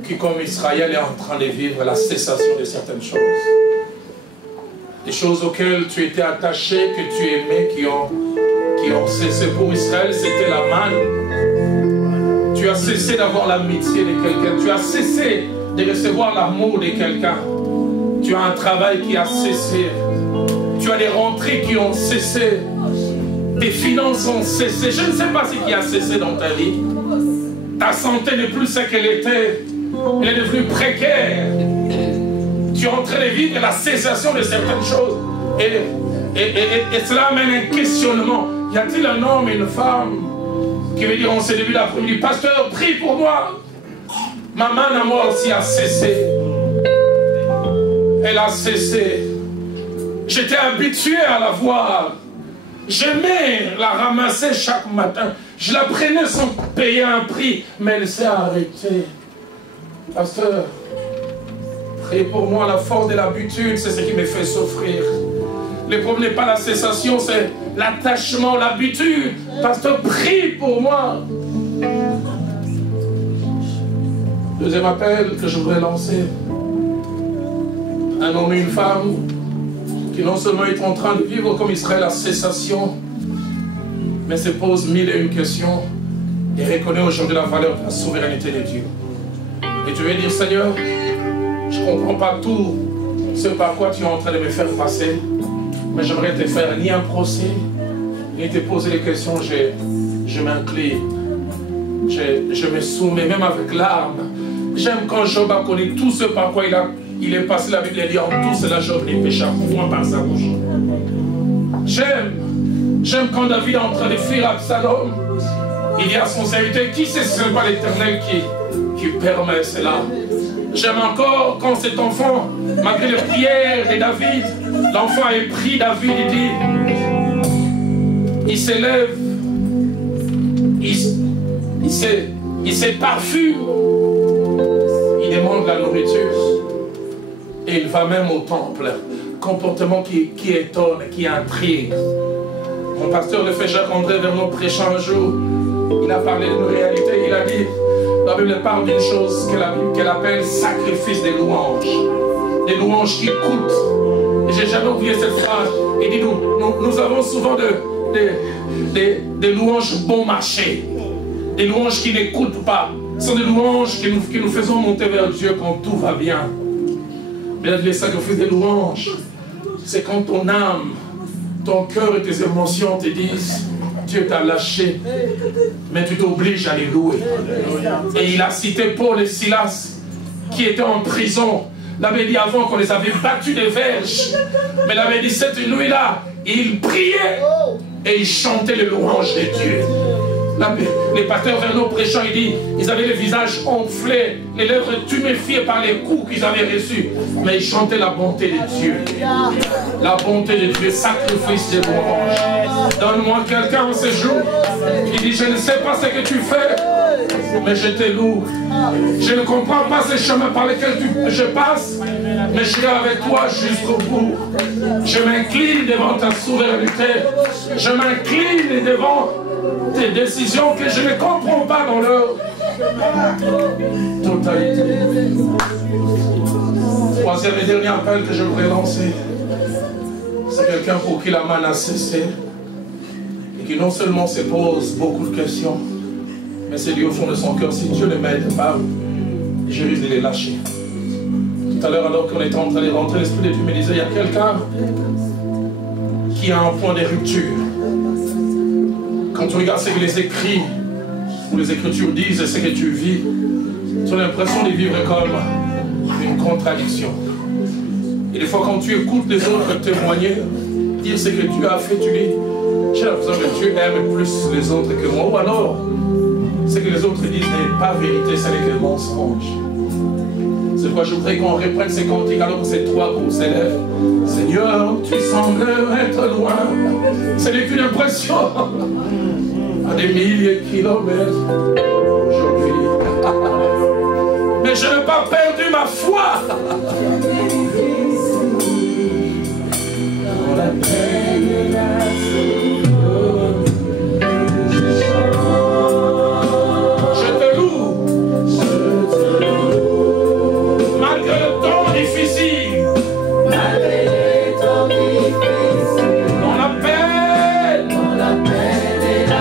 qui, comme Israël, est en train de vivre la cessation de certaines choses? Des choses auxquelles tu étais attaché, que tu aimais, qui ont cessé. Pour Israël, c'était la manne. Tu as cessé d'avoir l'amitié de quelqu'un. Tu as cessé de recevoir l'amour de quelqu'un. Tu as un travail qui a cessé. Tu as des rentrées qui ont cessé. Tes finances ont cessé. Je ne sais pas ce qui a cessé dans ta vie. Ta santé n'est plus ce qu'elle était. Elle est devenue précaire. Tu es en train de vivre la cessation de certaines choses. Et cela amène un questionnement. Y a-t-il un homme et une femme qui veut dire en ce début d'après-midi, pasteur, prie pour moi. Ma main à moi aussi a cessé. Elle a cessé. J'étais habitué à la voir. J'aimais la ramasser chaque matin. Je la prenais sans payer un prix. Mais elle s'est arrêtée. Pasteur, priez pour moi. La force de l'habitude, c'est ce qui me fait souffrir. Le problème n'est pas la cessation, c'est l'attachement, l'habitude. Pasteur, prie pour moi. Deuxième appel que je voudrais lancer. Un homme et une femme qui non seulement est en train de vivre comme Israël la cessation, mais se pose mille et une questions et reconnaît aujourd'hui la valeur de la souveraineté de Dieu. Et tu veux dire, Seigneur, je ne comprends pas tout ce par quoi tu es en train de me faire passer, mais j'aimerais te faire ni un procès, ni te poser des questions. Je m'incline, je me soumets, même avec larmes. J'aime quand Job a connu tout ce par quoi il est passé. La Bible dit en tout cela Job n'est péché point par sa bouche. J'aime quand David est en train de fuir Absalom. Il dit à son serviteur, qui c'est ce n'est pas l'Éternel qui permet cela. J'aime encore quand cet enfant, malgré les prières de David, l'enfant est pris, David, il dit, il s'élève, il s'éparfume, il demande la nourriture et il va même au temple. Comportement qui étonne, qui intrigue. Mon pasteur, le frère Jacques-André Vernon, prêchant un jour, il a parlé d'une réalité, il a dit, la Bible parle d'une chose qu'elle appelle sacrifice des louanges qui coûtent. Et j'ai jamais oublié cette phrase. Il dit, nous avons souvent des louanges bon marché. Des louanges qui n'écoutent pas. Ce sont des louanges que nous faisons monter vers Dieu quand tout va bien. Mais les sacrifices des louanges, c'est quand ton âme, ton cœur et tes émotions te disent Dieu t'a lâché, mais tu t'obliges à les louer. Et il a cité Paul et Silas qui étaient en prison. Il avait dit avant qu'on les avait battus des verges. Mais il avait dit cette nuit-là, ils priaient et ils chantaient les louanges de Dieu. Les pasteurs vers nos prêchants, il dit, ils avaient les visages enflés, les lèvres tuméfiées par les coups qu'ils avaient reçus. Mais ils chantaient la bonté de Dieu. La bonté de Dieu, sacrifice de louange. Donne-moi quelqu'un en ce jour qui dit, je ne sais pas ce que tu fais, mais je te loue. Je ne comprends pas ces chemins par lesquels je passe, mais je serai avec toi jusqu'au bout. Je m'incline devant ta souveraineté. Je m'incline devant tes décisions que je ne comprends pas dans leur totalité. Troisième et dernier appel que je voudrais lancer, c'est quelqu'un pour qui la manne a cessé et qui non seulement se pose beaucoup de questions, mais c'est lui au fond de son cœur, si Dieu ne m'aide pas, je risque de les lâcher. Tout à l'heure, alors qu'on était en train de rentrer, l'Esprit de Dieu me disait, il y a quelqu'un qui a un point de rupture. Quand tu regardes ce que les écrits ou les Écritures disent et ce que tu vis, tu as l'impression de vivre comme une contradiction. Et des fois, quand tu écoutes les autres témoigner, dire ce que Dieu a fait, tu dis, j'ai l'impression que Dieu aime plus les autres que moi. Ou alors, ce que les autres disent n'est pas vérité, ce n'est que mensonge. C'est pourquoi je voudrais qu'on reprenne ces cantiques alors que ces trois groupes s'élèvent. Seigneur, tu sembles être loin. Ce n'est qu'une impression. À des milliers de kilomètres aujourd'hui. Mais je n'ai pas perdu ma foi. Dans la peine et la souffrance, je te loue. Malgré le temps difficile. Malgré les temps difficiles. Dans la peine. Dans la peine et la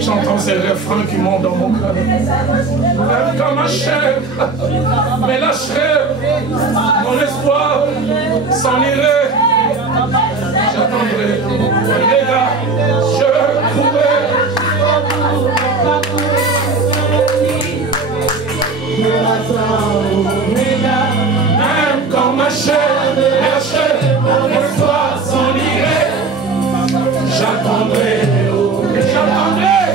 J'entends ces refrains qui montent dans mon cœur. Même quand ma chair me lâcherait, mon espoir s'en irait. J'attendrai. Regarde, je courrai. Même quand ma chair me lâcherait, mon espoir s'en irait. J'attendrai.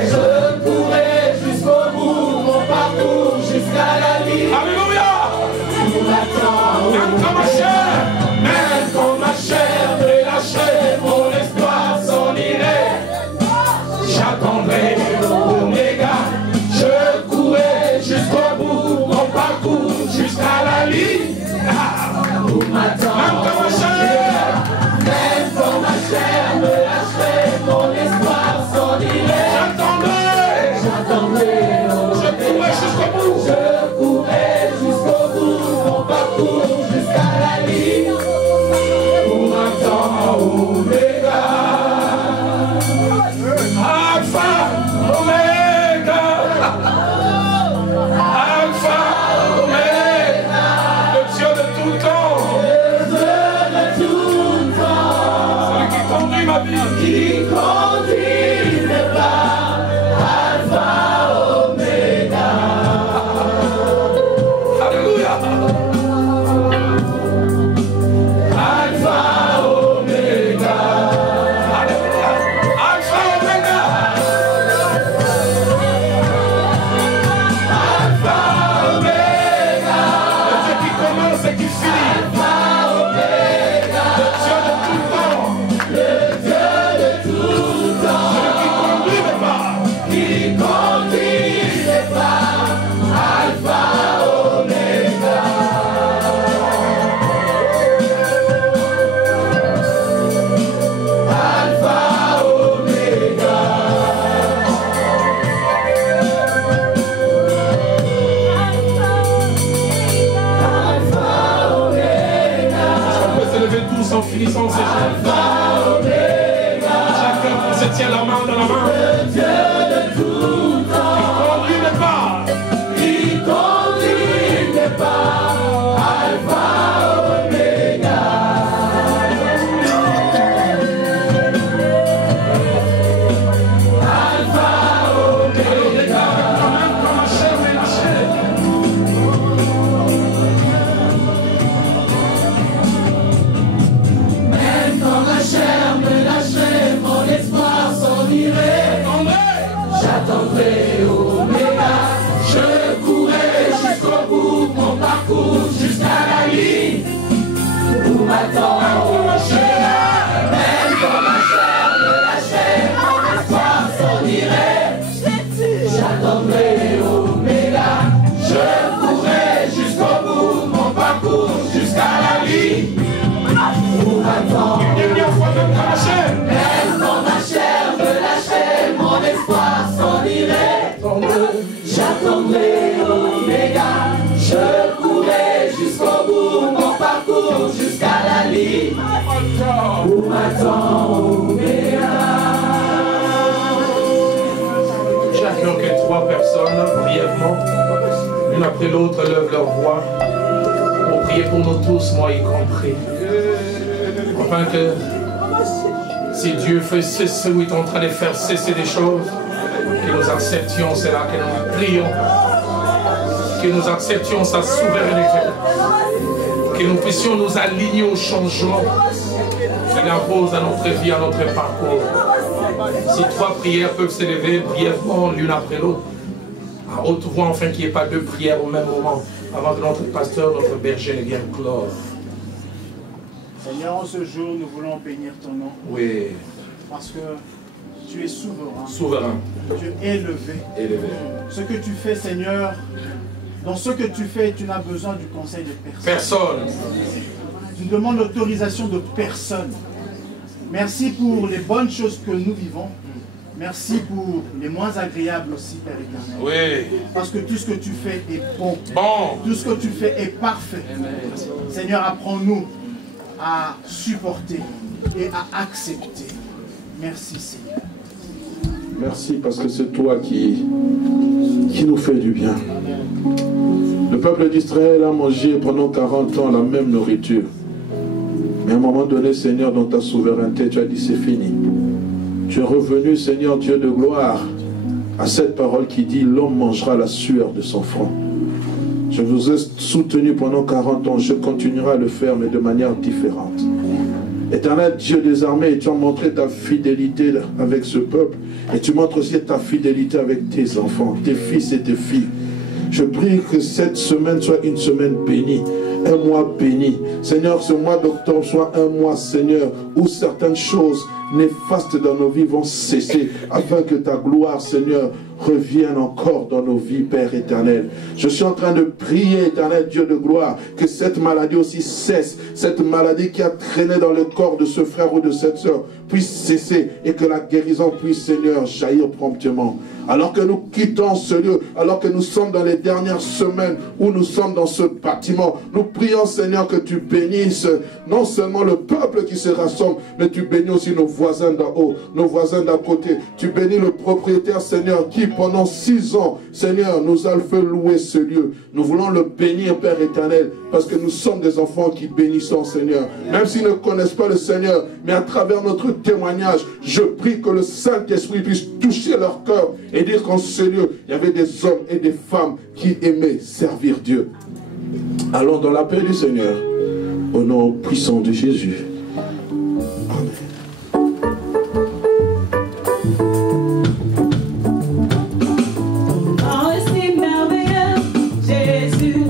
Je courrai jusqu'au bout, mon parcours jusqu'à j'attendrai Oméga. Je courrai jusqu'au bout, mon parcours jusqu'à la ligne. Où m'attend une dernière fois même dans ma chair. Même dans ma chair me lâcher, mon espoir s'enirait. J'attendrai Oméga. Je courrai jusqu'au bout, mon parcours jusqu'à la ligne. Où m'attend Oméga. Chacun que 3 personnes, brièvement, l'une après l'autre, lèvent leur voix pour prier pour nous tous, moi y compris. Afin que si Dieu fait cesser ou est en train de faire cesser des choses, que nous acceptions cela, que nous prions, que nous acceptions sa souveraineté, que nous puissions nous aligner au changement qu'il impose à notre vie, à notre parcours. Si 3 prières peuvent s'élever brièvement l'une après l'autre, à haute voix, afin qu'il n'y ait pas 2 prières au même moment, avant que notre pasteur, notre berger ne vienne clore. Seigneur, en ce jour, nous voulons bénir ton nom. Oui. Parce que tu es souverain. Souverain. Tu es élevé. Élevé. Ce que tu fais, Seigneur, dans ce que tu fais, tu n'as besoin du conseil de personne. Personne. Tu ne demandes l'autorisation de personne. Merci pour les bonnes choses que nous vivons. Merci pour les moins agréables aussi, Père éternel. Oui. Parce que tout ce que tu fais est bon. Bon. Tout ce que tu fais est parfait. Seigneur, apprends-nous à supporter et à accepter. Merci, Seigneur. Merci parce que c'est toi qui nous fait du bien. Le peuple d'Israël a mangé pendant 40 ans la même nourriture. Mais à un moment donné, Seigneur, dans ta souveraineté, tu as dit c'est fini. Tu es revenu, Seigneur Dieu de gloire, à cette parole qui dit l'homme mangera la sueur de son front. Je vous ai soutenu pendant 40 ans, je continuerai à le faire, mais de manière différente. Éternel Dieu des armées, tu as montré ta fidélité avec ce peuple, et tu montres aussi ta fidélité avec tes enfants, tes fils et tes filles. Je prie que cette semaine soit une semaine bénie, un mois béni. Seigneur, ce mois d'octobre soit un mois, Seigneur, où certaines choses néfastes dans nos vies vont cesser, afin que ta gloire, Seigneur, revienne encore dans nos vies, Père éternel. Je suis en train de prier, éternel Dieu de gloire, que cette maladie aussi cesse, cette maladie qui a traîné dans le corps de ce frère ou de cette soeur puisse cesser, et que la guérison puisse, Seigneur, jaillir promptement. Alors que nous quittons ce lieu, alors que nous sommes dans les dernières semaines où nous sommes dans ce bâtiment, nous prions, Seigneur, que tu bénisses non seulement le peuple qui se rassemble, mais tu bénis aussi nos voisins d'en haut, nos voisins d'à côté. Tu bénis le propriétaire, Seigneur, qui pendant 6 ans, Seigneur, nous a fait louer ce lieu. Nous voulons le bénir, Père éternel, parce que nous sommes des enfants qui bénissons, Seigneur. Même s'ils ne connaissent pas le Seigneur, mais à travers notre témoignage, je prie que le Saint-Esprit puisse toucher leur cœur et dire qu'en ce lieu, il y avait des hommes et des femmes qui aimaient servir Dieu. Allons dans la paix du Seigneur, au nom puissant de Jésus. Amen. Jésus.